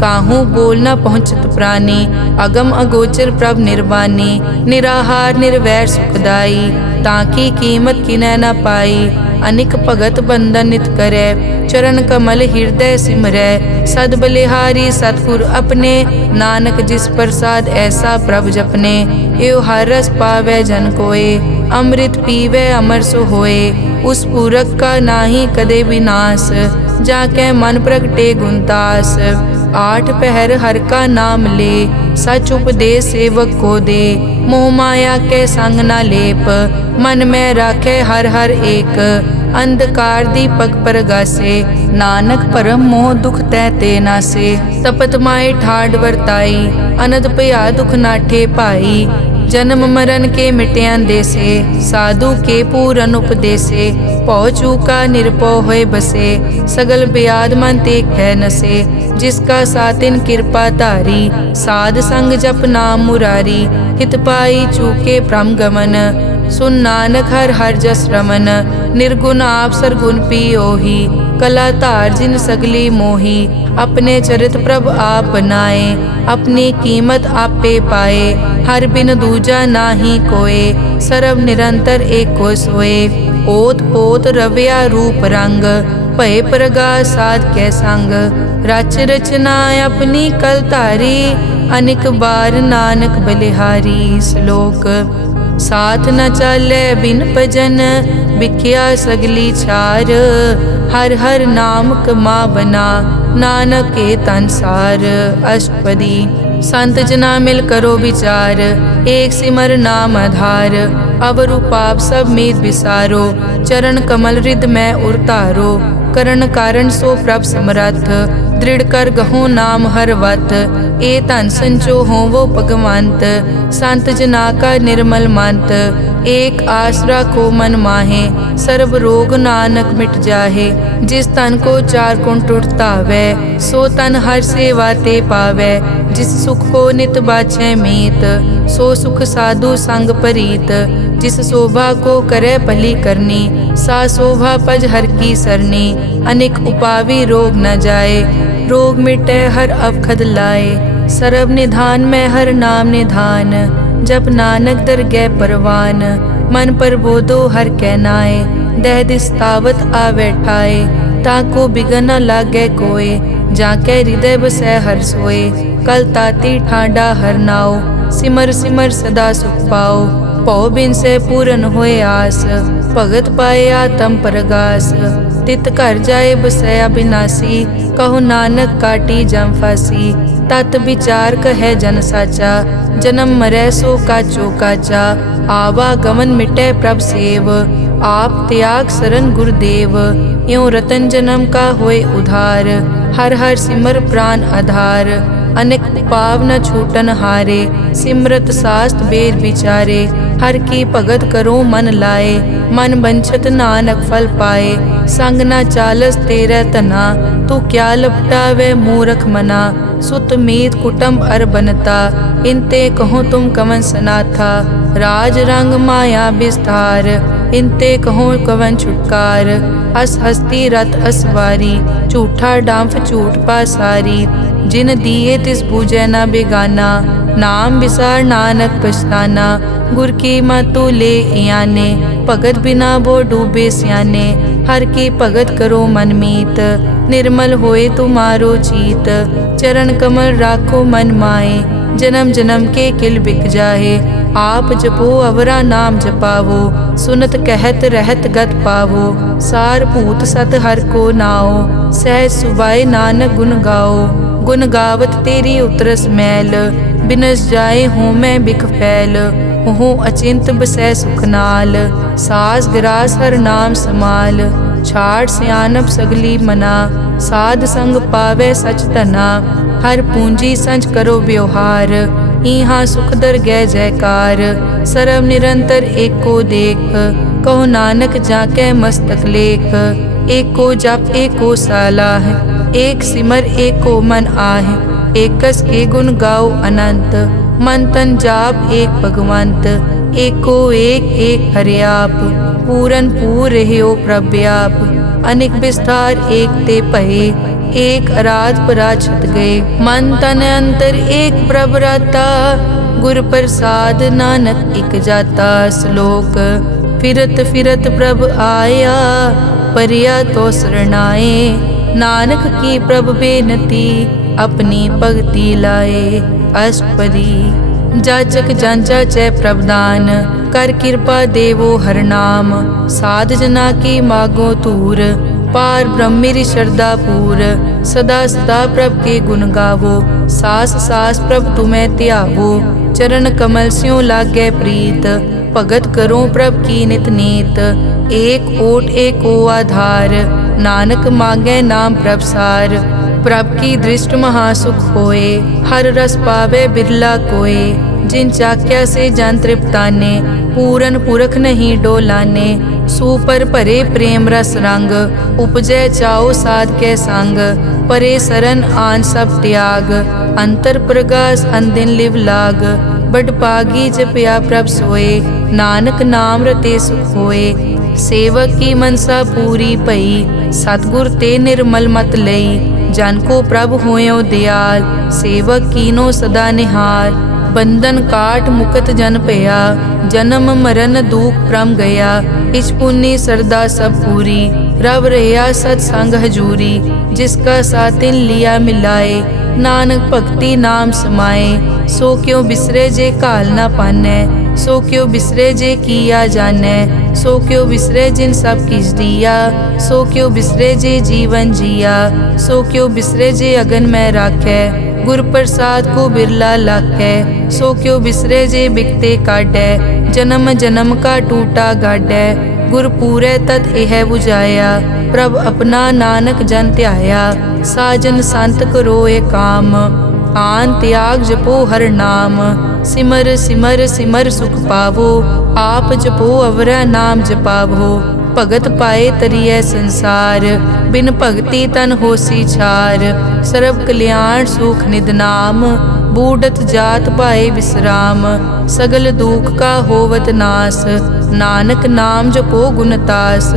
काहू बोल न पहुँचत प्राणी, अगम अगोचर प्रभ निर्वाणी, निराहार निर्वैर सुखदाई, ताकी कीमत किनै न पाई, अनिक भगत बंदन नित करै, चरण कमल हृदय सिमरै, सद बलिहारी सतगुर अपने, नानक जिस प्रसाद ऐसा प्रभ जपने, एव हर रस पावै जन कोय, अमृत पीवै अमर सो होए, उस पूरक का नाही कदे विनाश, जाकै मन प्रगटे गुणतास, आठ पहर हर का नाम ले, सच उपदेश सेवक को दे, मोह माया के संग न लेप, मन में राखे हर हर एक, अंधकार दीपक परगासे, नानक परम मोह दुख तै ते नासे, तपत माए ठाड वर्ताई, अनद भया दुख नाठे पाई, जन्म मरण के मिट्यां देसे, साधु के पूरन उपदेसे, पौ चूका निरपौ होए बसे, सगल ब्याद मन तेक है नसे, जिसका सातिन कृपा धारी, साध संग जप नाम मुरारी, हित पाई चूके भ्रम गमन, सुन नानक हर हर जस रमन, निर्गुण आप सरगुण पियोही, कला धार जिन सगली मोही, अपने चरित प्रभ आप बनाए, अपनी कीमत आपे पाए, हर बिन दूजा नाही कोय, सरब निरंतर एको सोए, ओत पोत रव्या रूप रंग, भय प्रगास साध कै संग, रच रचना अपनी कल धारी, अनिक बार नानक बलिहारी। श्लोक साथ न चाले बिन भजन, बिख्या सगली छार, हर हर नाम कमावना, नानक के तन सार। अष्टपदी संत जना मिल करो विचार, एक सिमर नाम आधार, अवरु पाप सब मीत विसारो, चरण कमल हृद में उरतारो, करण कारण सो प्रभ समरथ, दृढ़ कर गहो नाम हर वत, ए धन संचो हो वो भगवंत, संत जना का निर्मल मंत, एक आस राखो मन माहे, सर्व रोग नानक मिट जाहे, जिस तन को चार कुण टुटतावै, सो तन हर सेवा ते पावै, जिस सुख को नित बाछै मीत, सो सुख साधु संग परीत, जिस शोभा को करे भली करनी, सा शोभा पज हर की सरनी, अनेक उपावी रोग न जाए, रोग मिटे हर अवखद लाए, सर्व निधान में हर नाम निधान, जब नानक दरगह परवान, मन पर बोधो हर कै नाए, दह दिस्तावत आवे ठाए, ताको बिगन न लागे कोय, जाके हृदय बसै हर सोए, कल ताती ठांडा हर नाओ, सिमर सिमर सदा सुख पाओ, पौ बिन से पूरन होए आस, भगत पाए आत्म परगास, तित घर जाए बसया बिनासी, कहो नानक काटी जम फासी, तत विचार कहे जन साचा, जन्म मरै सो काचो काचा, आवागमन मिटे प्रभ सेव, आप त्याग सरन गुरुदेव, यों रतन जन्म का होए उधार, हर हर सिमर प्राण आधार, अनेक पाव न छूटन हारे, सिमरत शास्त्र वेद विचारे, हर की भगत करो मन लाए, मन बंछत नानक फल पाए, संग न चालस तेरे तना, तू क्या लपटावे मूरख मना, सुत मीत कुटुंब अर बनता, इनते कहो तुम कवन सनाथा, राज रंग माया विस्तार, इनते कहो कवन छुटकार, अस हस्ती रत असवारी, झूठा डांफ झूठ पासारी, जिन दिए तिस बूझे न बेगाना, नाम विसार नानक पछताना, गुर की मतु ले याने, भगत बिना वो डूबे स्याने, हर की भगत करो मन मीत, निर्मल होए तुम्हारो चीत, चरण कमल राखो मन माए, जन्म जन्म के किल बिक जाहे, आप जपो अवरा नाम जपावो, सुनत कहत रहत गत पावो, सार भूत सत हर को नाओ, सहज सुबाए नानक गुण गाओ, गुण गावत तेरी उतरस मैल, बिनस जाए हूँ मैं बिख फैल, हूँ अचिंत बसै सुख नाल, सास ग्रास हर नाम समाल, छाड़ सियानप सगली मना, साध संग पावे सच तना, हर पूंजी संच करो व्यवहार, इहाँ सुख दर गै जयकार। सरब निरंतर एको देख, कहो नानक जाके मस्तक लेख। एको जप एको सालाह, एक सिमर एको मन आह। एकस के गुण गाओ अनंत, मन तन जाप एक भगवंत। एको एक एक हरियाप, पूरन पूर रहियो प्रव्याप। अनेक विस्तार एक ते पहे, एक अराध पराछत गए। मन तन अंतर एक प्रभ राता, गुर प्रसाद नानक एक जाता। श्लोक फिरत फिरत प्रभ आया, परिया तो शरणाए। नानक की प्रभ बेनती, अपनी भगति लाए। अष्टपदी जाचक जांचा चै प्रभदान, कर कृपा देवो हर नाम। साध जना की मागो तूर, पार ब्रह्मेरी श्रद्धा पूर। सदा सदा प्रभ के गुण गावो, सास सास प्रभ तुम्हें त्यावो। चरण कमल स्यों लागे प्रीत, भगत करो प्रभ की नित नीत। एक ओट एको आधार, नानक मांगे नाम प्रभ सार। प्रभ की दृष्ट महासुख होए, हर रस पावे बिरला कोय। जिन चाक्या से जन तृप्ताने, पूरन पुरख नहीं डोलाने। सुपर भरे प्रेम रस रंग, उपजय चाओ साध के संग। परे सरन आन सब त्याग, अंतर प्रगास अनदिन लिव लाग। बड़ पागी जपया प्रभ सोए, नानक नाम रते सुख होए। सेवक की मनसा पूरी पई, सतगुर ते निर्मल मत लई। जन को प्रभ होयो दयाल, सेवक कीनो सदा निहाल। बंधन काट मुकत जन पया, जन्म मरण दुख प्रम गया। इच पुन्नी सरदा सब पूरी, रव रहा सत्संग हजूरी। जिसका सातिन लिया मिलाए, नानक भक्ति नाम समाए। सो क्यों बिसरे जे काल ना पानै, सो क्यों बिसरे जे किया जानै। सो क्यों बिसरे जिन सब किस दिया, सो क्यों बिसरे जे जीवन जिया। सो क्यों बिसरे जे अगन में राखै, गुर प्रसाद को बिरला लाखै। सो क्यों बिसरे जे बिकते काटै, जन्म जन्म का टूटा गाडै। गुर पूरे तत एह बुझाया, प्रभ अपना नानक जन त्याया। साजन संत करो ए काम, आन त्याग जपो हर नाम। सिमर सिमर सिमर सुख पावो, आप जपो अवरा नाम जपावो। भगत पाए तरिए संसार, बिन भगति तन होसी छार। सर्व कल्याण सुख निद नाम, बूढ़त जात पाए विश्राम। सगल दुख का होवत नास, नानक नाम जपो गुणतास।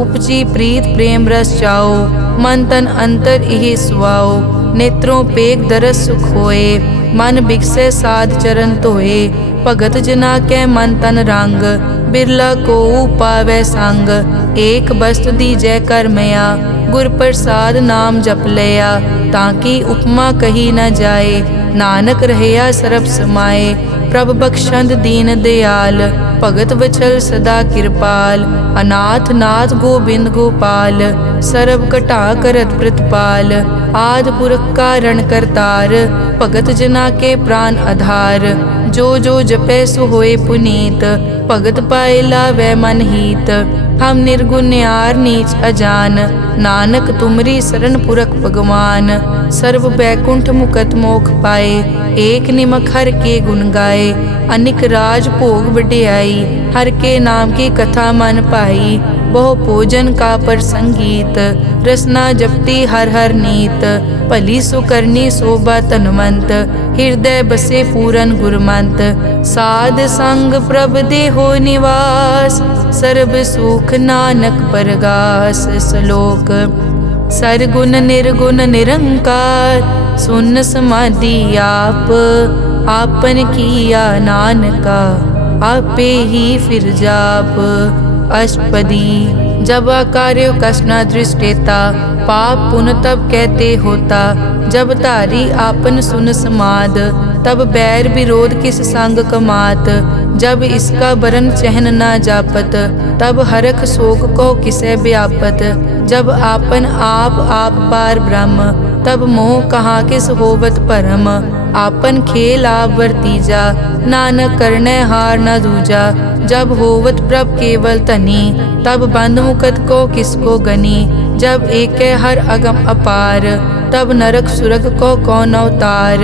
उपजी प्रीत प्रेम रस चाओ, मन तन अंतर इहि सुआओ। नेत्रों पेग दरस सुख होए, मन बिकसे साध चरण धोए। भगत जना कै मन तन रंग, बिरला को पावै संग। एक बस्त दीजै कर मया, गुर प्रसाद नाम जप लया। ताकि उपमा कही न जाए, नानक रहया सरब समाए। प्रभ बख्शंद दीन दयाल, भगत वचल सदा कृपाल। अनाथ नाथ गोबिंद गोपाल, सरब कटा करत प्रतिपाल। आद पुरख कारण करतार, भगत जना के प्राण आधार। जो जो जपै सो होए पुनीत, भगत पाए लावै मन हीत। हम निर्गुण यार नीच अजान, नानक तुमरी शरण पुरख भगवान। सर्व बैकुंठ मुकत मोख पाए, एक निमक हर के गुण गाए। अनिक राज भोग बढ़ियाई, हर के नाम की कथा मन पाई। बहु भोजन का पर संगीत, रसना जपती हर हर नीत। भली सुकरनी शोभा तनवंत, हृदय बसे पूरन गुरमंत। साध संग प्रभ देहो निवास, सर्ब सुख नानक परगास। श्लोक सरगुण निर्गुण निरंकार, सुन समाधि आप। आपन किया नानका, आपे ही फिर जाप। अष्टपदी जब कार्य कसना दृष्टेता, पाप पुन तब कहते होता। जब धारी आपन सुन समाद, तब बैर विरोध किस संग कमात। जब इसका बरन चहन न जापत, तब हरख शोक को किसे व्यापत। जब आपन आप पार ब्रह्म, तब मोह कहाँ किस होवत परम। आपन खेल आप वर्तीजा, नानक करने हार न दूजा। जब होवत प्रभ केवल तनी, तब बंद मुकत को किसको गनी। जब एक हर अगम अपार, तब नरक सुरग को कौन अवतार।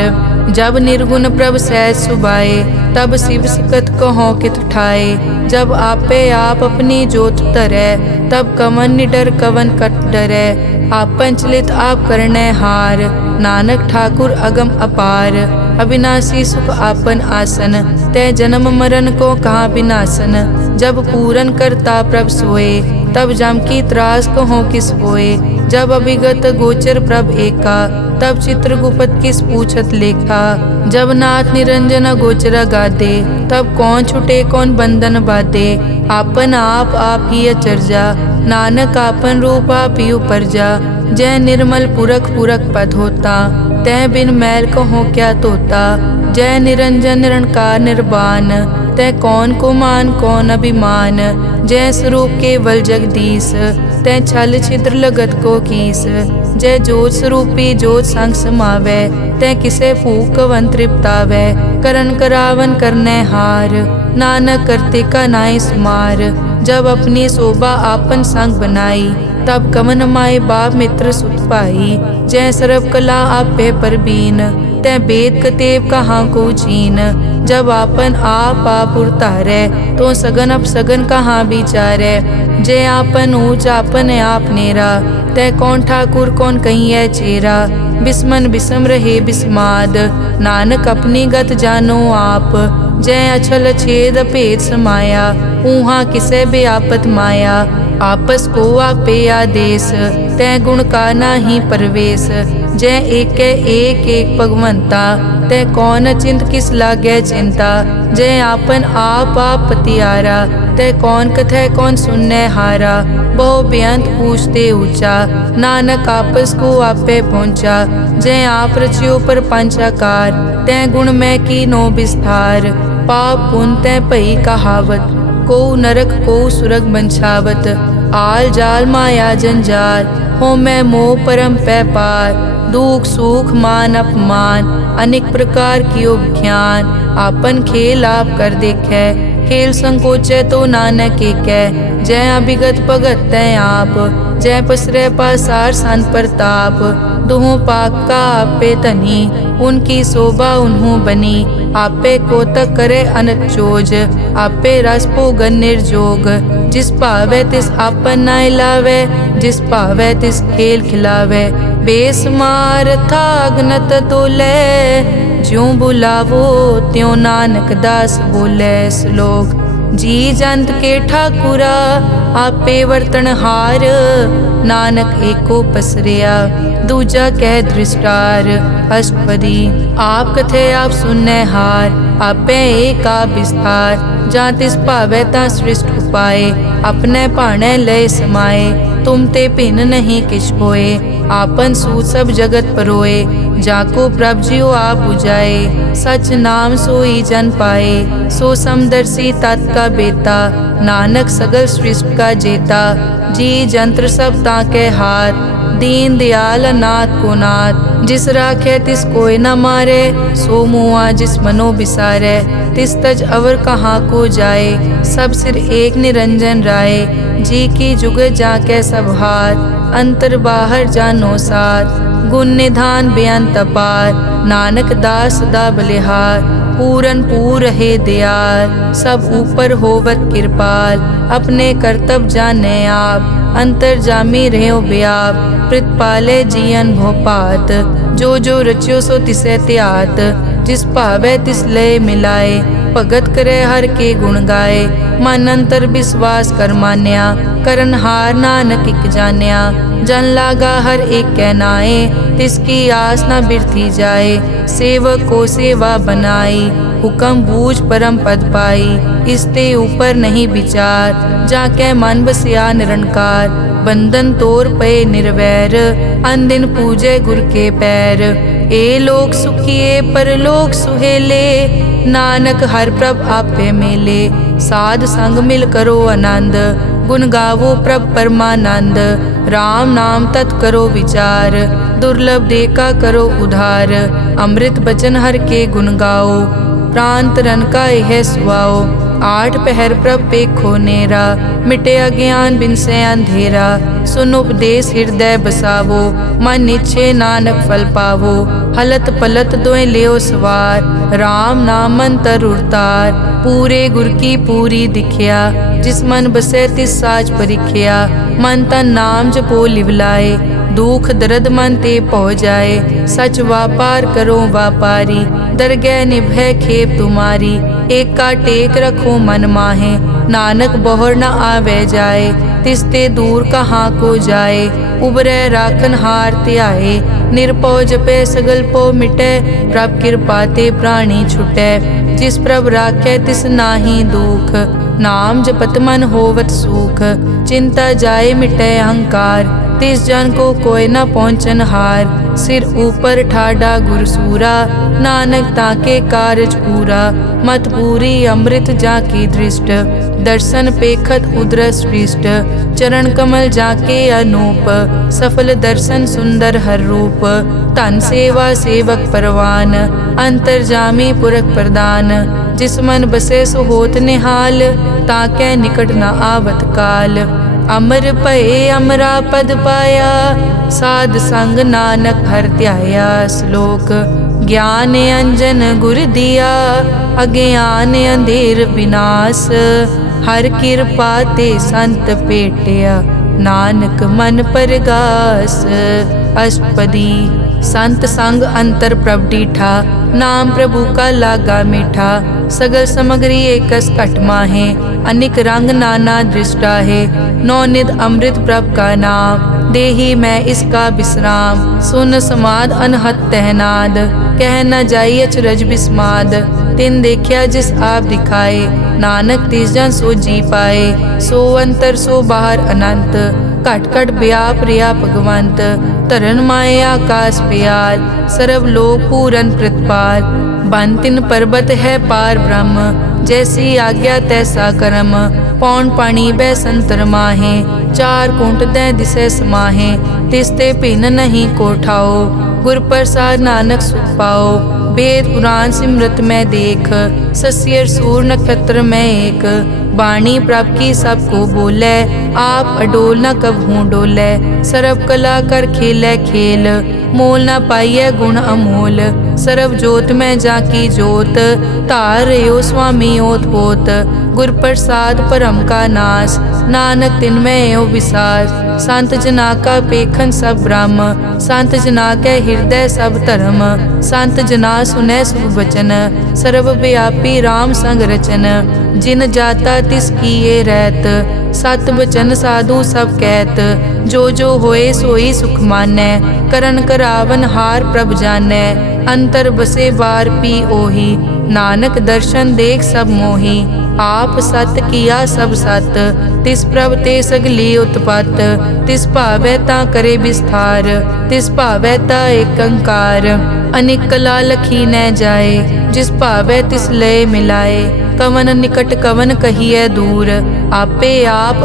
जब निर्गुण प्रभ सहज सुभाए, तब शिव सकत कहो कित ठाए। जब आपे आप अपनी जोत धरै, तब कवन निडर कवन कट डरै। आपन चलित आप करनै हार, नानक ठाकुर अगम अपार। अविनाशी सुख आपन आसन, तै जन्म मरण को कहाँ विनाशन। जब पूरन करता प्रभ सोए, तब जम की त्रास कहो किस होए। जब अभिगत गोचर प्रभ एका, तब चित्रगुप्त किस पूछत लेखा। जब नाथ निरंजन गोचर गादे, तब कौन छुटे कौन बंधन बाधे। आपन आप ही अचरजा, नानक आपन रूप आप ही उपरजा। जय निर्मल पुरख पुरख पद होता, तै बिन मैल कहो क्या तोता। जय निरंजन निरंकार निर्वाण, तै कौन को मान कौन अभिमान। जय स्वरूप केवल जगदीश, तै छल छिद्र लगत को कीस। जय जोत स्वरूपी जोत संग समावै, तै किसे भूख कवन तृप्तावै। करन करावन करनै हार, नानक करते का नाई सुमार। जब अपनी शोभा आपन संग बनाई, तब कवन माए बाप मित्र सुत पाई। जय सर्व कला आपे परबीन, तै वेद कतेब कहाँ को चीन। जब आपन आप उतारै, तो सगन अपसगन कहाँ विचारै। जय आपन ऊंच आपन आप नेरा, तै कौन ठाकुर कौन कहिए चेरा। बिस्मन बिसम रहे बिस्माद, नानक अपनी गत जानो आप। जय अछल छेद भेद समाया, ऊहा किसे बेआपत माया। आपस को आपे आदेश, तै गुण का नाही परवेश। जय एक भगवंता, तै कौन चिंत किस लागे चिंता। जय आपन आप पतियारा, तै कौन कथै कौन सुनने हारा। बहु बेअंत पूछते ऊंचा, नानक आपस को आपे पहुँचा। जय आप रचियो पर पंचाकार, तै गुण में की नो विस्तार। पाप पुन तै भई कहावत, को नरक को सुरग बंछावत। आल जाल माया जंजाल, हो मैं मोह परम पै पार। दुख सुख मान अपमान, अनेक प्रकार की विख्यान। आपन खेल आप कर देखे, खेल संकोचे तो नानक एकै। जय अभिगत भगत तै आप, जय पसरै पासार सन प्रताप। दुहों पाक का आपे तनी, उनकी शोभा उन्हों बनी। आपे कोतक करे अनत चोज, आपे रस भोगन निर्जोग। जिस भावे तिस आपन नाय लावे, जिस भावे तिस खेल खिलावे। बेसमार था अगनत तोले, ज्यों बुलावो त्यों नानक दास बोले। श्लोक जी जंत के ठाकुरा, आपे वर्तन हार। नानक एको पसरिया, दूजा कह दृष्टार। अष्टपदी आप कथे आप सुनने हार, आपे एक आप विस्तार। जा तिस भावे ता सृष्ट उपाय, अपने भाणे लय समाए। तुम ते भिन्न नहीं किछ होए, आपन सूत सब जगत परोए। जाको प्रभ जियो आप बुझाए, सच नाम सोई जन पाए। सो समदर्शी तत् का बेता, नानक सगल सृष्टि का जेता। जी जंत्र सब ताके हाथ, दीन दयाल अनाथ को नाथ। जिस राखे तिस कोई न मारे, सो मुआ जिस मनो बिसारे। तिस तज अवर कहाँ को जाए, सब सिर एक निरंजन राय। जी की जुग जाके सब हार, अंतर बाहर जानो साथ। गुण निधान बेअंत अपार, नानक दास सदा बलिहार। पूरन पूर है दयाल, सब ऊपर होवत कृपाल। अपने कर्तव्य जाने आप, अंतर जामी रहो व्याप। प्रतिपाले जियन भोपात, जो जो रच्यो सो तिसे त्यात। जिस भावे तिस लय मिलाए, भगत करे हर के गुण गाए। मन अंतर विश्वास कर मान्या, करन हार नानक इक जान्या। जन लागा हर एक कहनाए, तिसकी आस न बिरथी जाए। सेवक को सेवा बनाई, हुक्म बूझ परम पद पाई। इसते ऊपर नहीं विचार, जाके मन बसिया निरंकार। बंधन तोर पे निर्वैर, अन दिन पूजे गुर के पैर। ए लोक सुखिए परलोक सुहेले, नानक हर प्रभ आपे मेले। साध संग मिल करो आनंद, गुण गावो प्रभ परमानंद। राम नाम तत् करो विचार, दुर्लभ देखा करो उधार। अमृत बचन हर के गुण गाओ, प्राण तरन का यह सुआओ। आठ पहर प्रभ पेखो नेरा, मिटे अज्ञान बिन से अंधेरा। सुन उपदेश हृदय बसावो, मन इच्छे नानक फल पावो। हलत पलत दोए लियो सवार, राम नाम अंतर उरतार। पूरे गुर की पूरी दिखिया, जिस मन बसे तिस साच परिख्या। मन तन नाम जपो लिवलाए, दुख दर्द मन ते पौ जाए। सच व्यापार करो व्यापारी, दरगह निभय खेप तुम्हारी। एक का टेक रखो मन माहे, नानक बहुर न आवे जाए। तिसते दूर कहाँ को जाए, उबरे राखन हार त्याए। निरपौ जपे सगल पो मिटे, प्रभ कृपा ते प्राणी छुटे। जिस प्रभ राखे तिस नाही दुख, नाम जपत मन होवत सुख। चिंता जाए मिटे अहंकार, तिस जन को कोई न पहुँचन हार। सिर ऊपर ठाडा गुरसूरा, नानक ताके कारज पूरा। मत पूरी अमृत जाकी दृष्ट, दर्शन पेखत उदरस पृष्ठ। चरण कमल जाके अनूप, सफल दर्शन सुंदर हर रूप। धन सेवा सेवक परवान, अंतर्जामी पुरख प्रदान। जिस मन बसे सो होत निहाल, ताके निकट न आवत काल। अमर भये अमरा पद पाया, साध संग नानक हर ध्याया। श्लोक ज्ञान अंजन गुर दिया, अज्ञान अंधेर विनाश। हर कृपा ते संत पेटिया, नानक मन परगास। अष्टपदी संत संग अंतर प्रभ डीठा, नाम प्रभु का लागा मीठा। सगल समग्री एकस घट माहे, अनिक रंग नाना दृष्टा है। नौनिध अमृत प्रभ का नाम, देही मैं इसका विश्राम। सुन समाद अनहत तहनाद, कह न जाई अचरज बिस्माद। तिन देखिया जिस आप दिखाए, नानक तिस जन सो जी पाए। सो अंतर सो बाहर अनंत, घट घट व्याप रिया भगवंत। तरन माए आकाश प्यार, सर्व लोक पूरन प्रतिपाल। बन तिन पर्वत है पार ब्रह्म, जैसी आज्ञा तैसा कर्म। पौन पानी बै संतर माहे, चार कुंट दै दिसे समाहे। तिसते भिन्न नहीं कोठाओ, गुर प्रसाद नानक सुख पाओ। वेद पुराण सिमरत में देख, सस्यर सूर नक्षत्र में एक। वाणी प्रभ की सबको बोले, आप अडोल न कबहूँ डोले। सर्व कला कर खेले खेल, मोल न पाइये गुण अमोल। सर्व जोत में जाकी जोत, तार रयो स्वामी ओत पोत। गुर प्रसाद परम का नाश, नानक तिन में यो विसास। संत जना का पेखन सब ब्रह्म, संत जना के हृदय सब धर्म। संत जना सुने शुभ वचन, सर्व व्यापी राम संग रचन। जिन जाता तिस किए रहत, सत बचन साधु सब कहत। जो जो होए सोई सुख मानै, करन करावन हार प्रभ जानै। अंतर बसे बार पी ओही, नानक दर्शन देख सब मोही। आप सत किया सब सत, तिस प्रभ ते सगली उत्पत। तिस भावै ता करे विस्तार, तिस भावै ता एक अंकार। अनेक कला लखी न जाए, जिस भावै तिस लय मिलाए। कवन निकट कवन कहिए दूर, आपे आप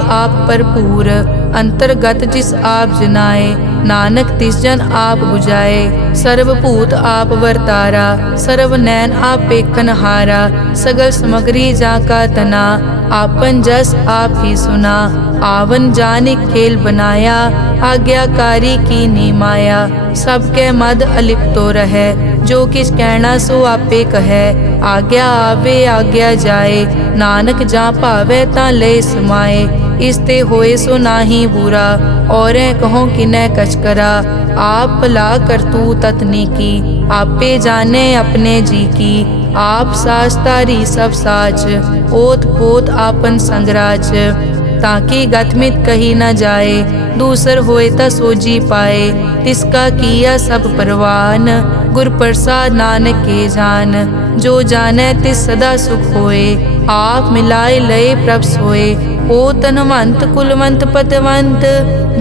भरपूर। अंतर्गत जिस आप जनाए, नानक तिस जन आप बुझाए। सर्वभूत आप वर्तारा, सर्व नैन आप पेखन हारा। सगल समग्री जाका तना, आपन जस आप ही सुना। आवन जानि खेल बनाया, आज्ञाकारी की नी माया। सबके मद अलिप्तो रहे, जो किस कहना सो आपे कहे। आज्ञा आवे आज्ञा जाए, नानक जा भावे ता ले समाए। इसते होए सो नाही बुरा, औरे कहो किनै कछ करा। आप भला करतू ततनी की, आपे जाने अपने जी की। आप साच तारी सब साच, ओत पोत आपन संगराज। ताकि गतमित कही न जाए, दूसर होए ता सोजी पाए। तिसका किया सब परवान, गुर प्रसाद नानक के जान। जो जाने तिस सदा सुख होए, आप मिलाए लय प्रभ सोए। ओ तनवंत कुलवंत पतवंत,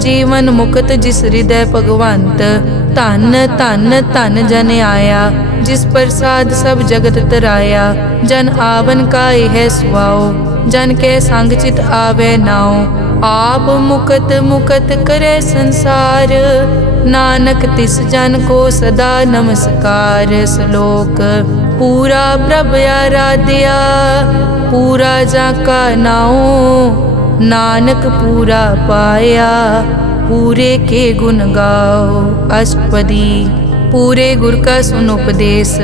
जीवन मुक्त जिस हृदय भगवंत। धन धन धन जन आया, जिस प्रसाद सब जगत तराया। जन आवन का यह सुआओ, जन के संग चित आवे नाओ। आप मुकत मुकत करे संसार, नानक तिस जन को सदा नमस्कार। श्लोक पूरा प्रभ आराध्या, पूरा जाका नाओ। नानक पूरा पाया, पूरे के गुण गाओ। अष्टपदी। पूरे गुर का सुन उपदेश,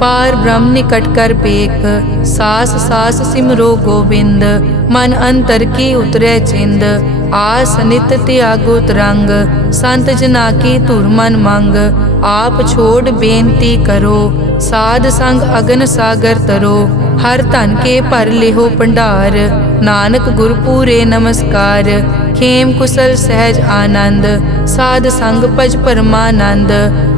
पार ब्रह्म निकट कर पेख। सास सास सिमरो गोबिंद, मन अंतर की उतरे चिंद। आस नित त्यागो तरंग, संत जना की धुर मन मंग। आप छोड़ बेनती करो, साध संग अगन सागर तरो। हर धन के भर लेहो भंडार, नानक गुर पूरे नमस्कार। खेम कुशल सहज आनंद, साध संग भज परमानंद।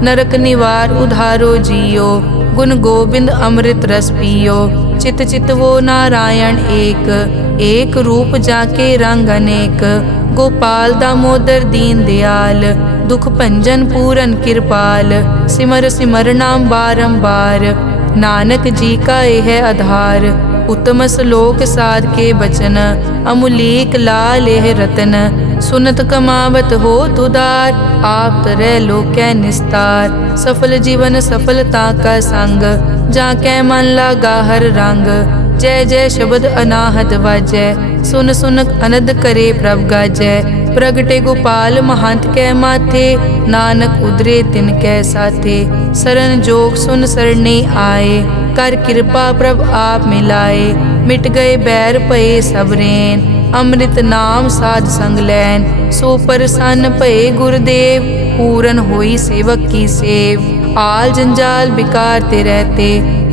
नरक निवार उधारो जियो, गुण गोबिंद अमृत रस पियो। चित चित वो नारायण एक, एक रूप जाके रंग अनेक। गोपाल दामोदर दीन दयाल, दुख भंजन पूरन कृपाल। सिमर सिमर नाम बारंबार, नानक जी का यह आधार। उत्तम श्लोक साध के बचन, अमुलीक लाल यह रतन। सुनत कमावत हो तुदार, आप तरह लोकै निस्तार। सफल जीवन सफलता का संग, जाकै मन लागा हर रंग। जय जय शब्द अनाहत वाजै, सुन सुन अनद करे प्रभ गाजै। प्रगटे गोपाल महंत कै माथे, नानक उदरे तिन कै साथे। सरन जोग सुन सरने आए, कर कृपा प्रभ आप मिलाए। मिट गए बैर भये सब रैन, अमृत नाम साध संग लैन। सो प्रसन्न भये गुरुदेव, पूरन होई सेवक की सेव। आल जंजाल बिकार ते रहते,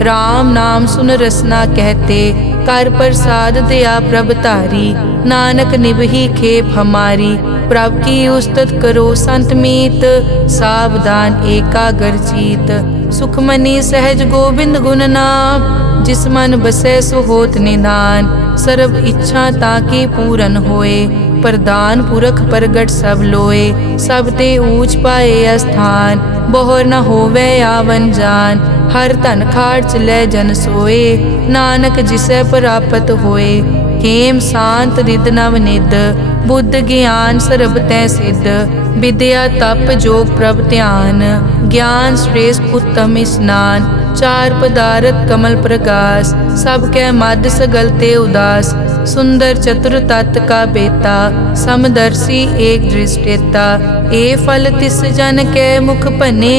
राम नाम सुन रसना कहते। कर प्रसाद दया प्रभ तारी, नानक निभही खेप हमारी। प्रभ की उस्तत करो संत मीत, सावधान एकाग्र चीत। सुखमनी सहज गोबिंद गुण नाम, जिस मन बसै सो होत निधान। सर्ब इच्छा ताकी पूरन होए, प्रदान पुरख प्रगट सब लोए। सब ते ऊंच पाए अस्थान, बोहर न होवे आवन जान। हर धन खाट चलै जन सोए, नानक जिसै प्राप्त होए। हेम शांत रिद नव निद, बुद्ध ज्ञान सर्ब तै सिद्ध। विद्या तप जोग प्रभ ध्यान, ज्ञान श्रेष्ठ उत्तम स्नान। चार पदारथ कमल प्रकाश, सब कै मद सगलते उदास। सुंदर चतुर तत् का बेता, समदर्शी एक दृष्टेता। ए फल तिस जन कै मुख बने,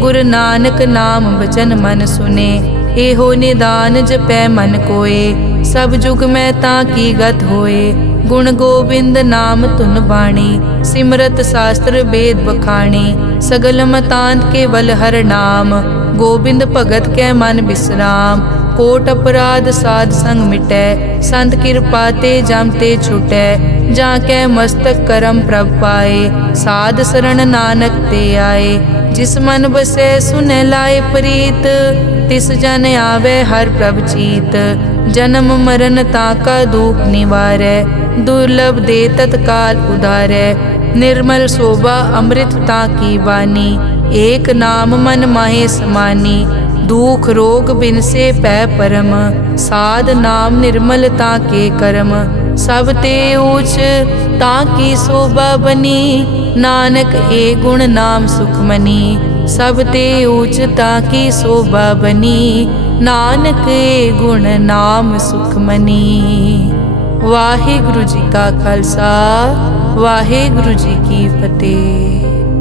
गुरु नानक नाम वचन मन सुने। एहो निदान जपै मन कोय, सब जुग में ताकी गत होए। गुण गोबिंद नाम धुन बाणी, सिमरत शास्त्र वेद बखाणी। सगल मतांत केवल हर नाम, गोबिंद भगत कै मन विश्राम। कोट अपराध साध संग मिटै, संत कृपा ते जम ते छुटै। जाकै मस्तक करम प्रभ पाए, साध शरण नानक ते आए। जिस मन बसै सुनै लाए प्रीत, तिस जन आवे हर प्रभ चीत। जन्म मरण ताका दुख निवारै, दुर्लभ दे तत्काल उधारै। निर्मल शोभा अमृत ताकी वानी, एक नाम मन माहे समानी। दुख रोग बिन से पै परम, साध नाम निर्मलता के कर्म। सब ते ऊच ताकी शोभा बनी, नानक ए गुण नाम सुखमनी। सब ते ऊच ताकी शोभा बनी, नानक ए गुण नाम सुखमनी। वाहिगुरु जी का खालसा, वाहिगुरु जी की फतेह।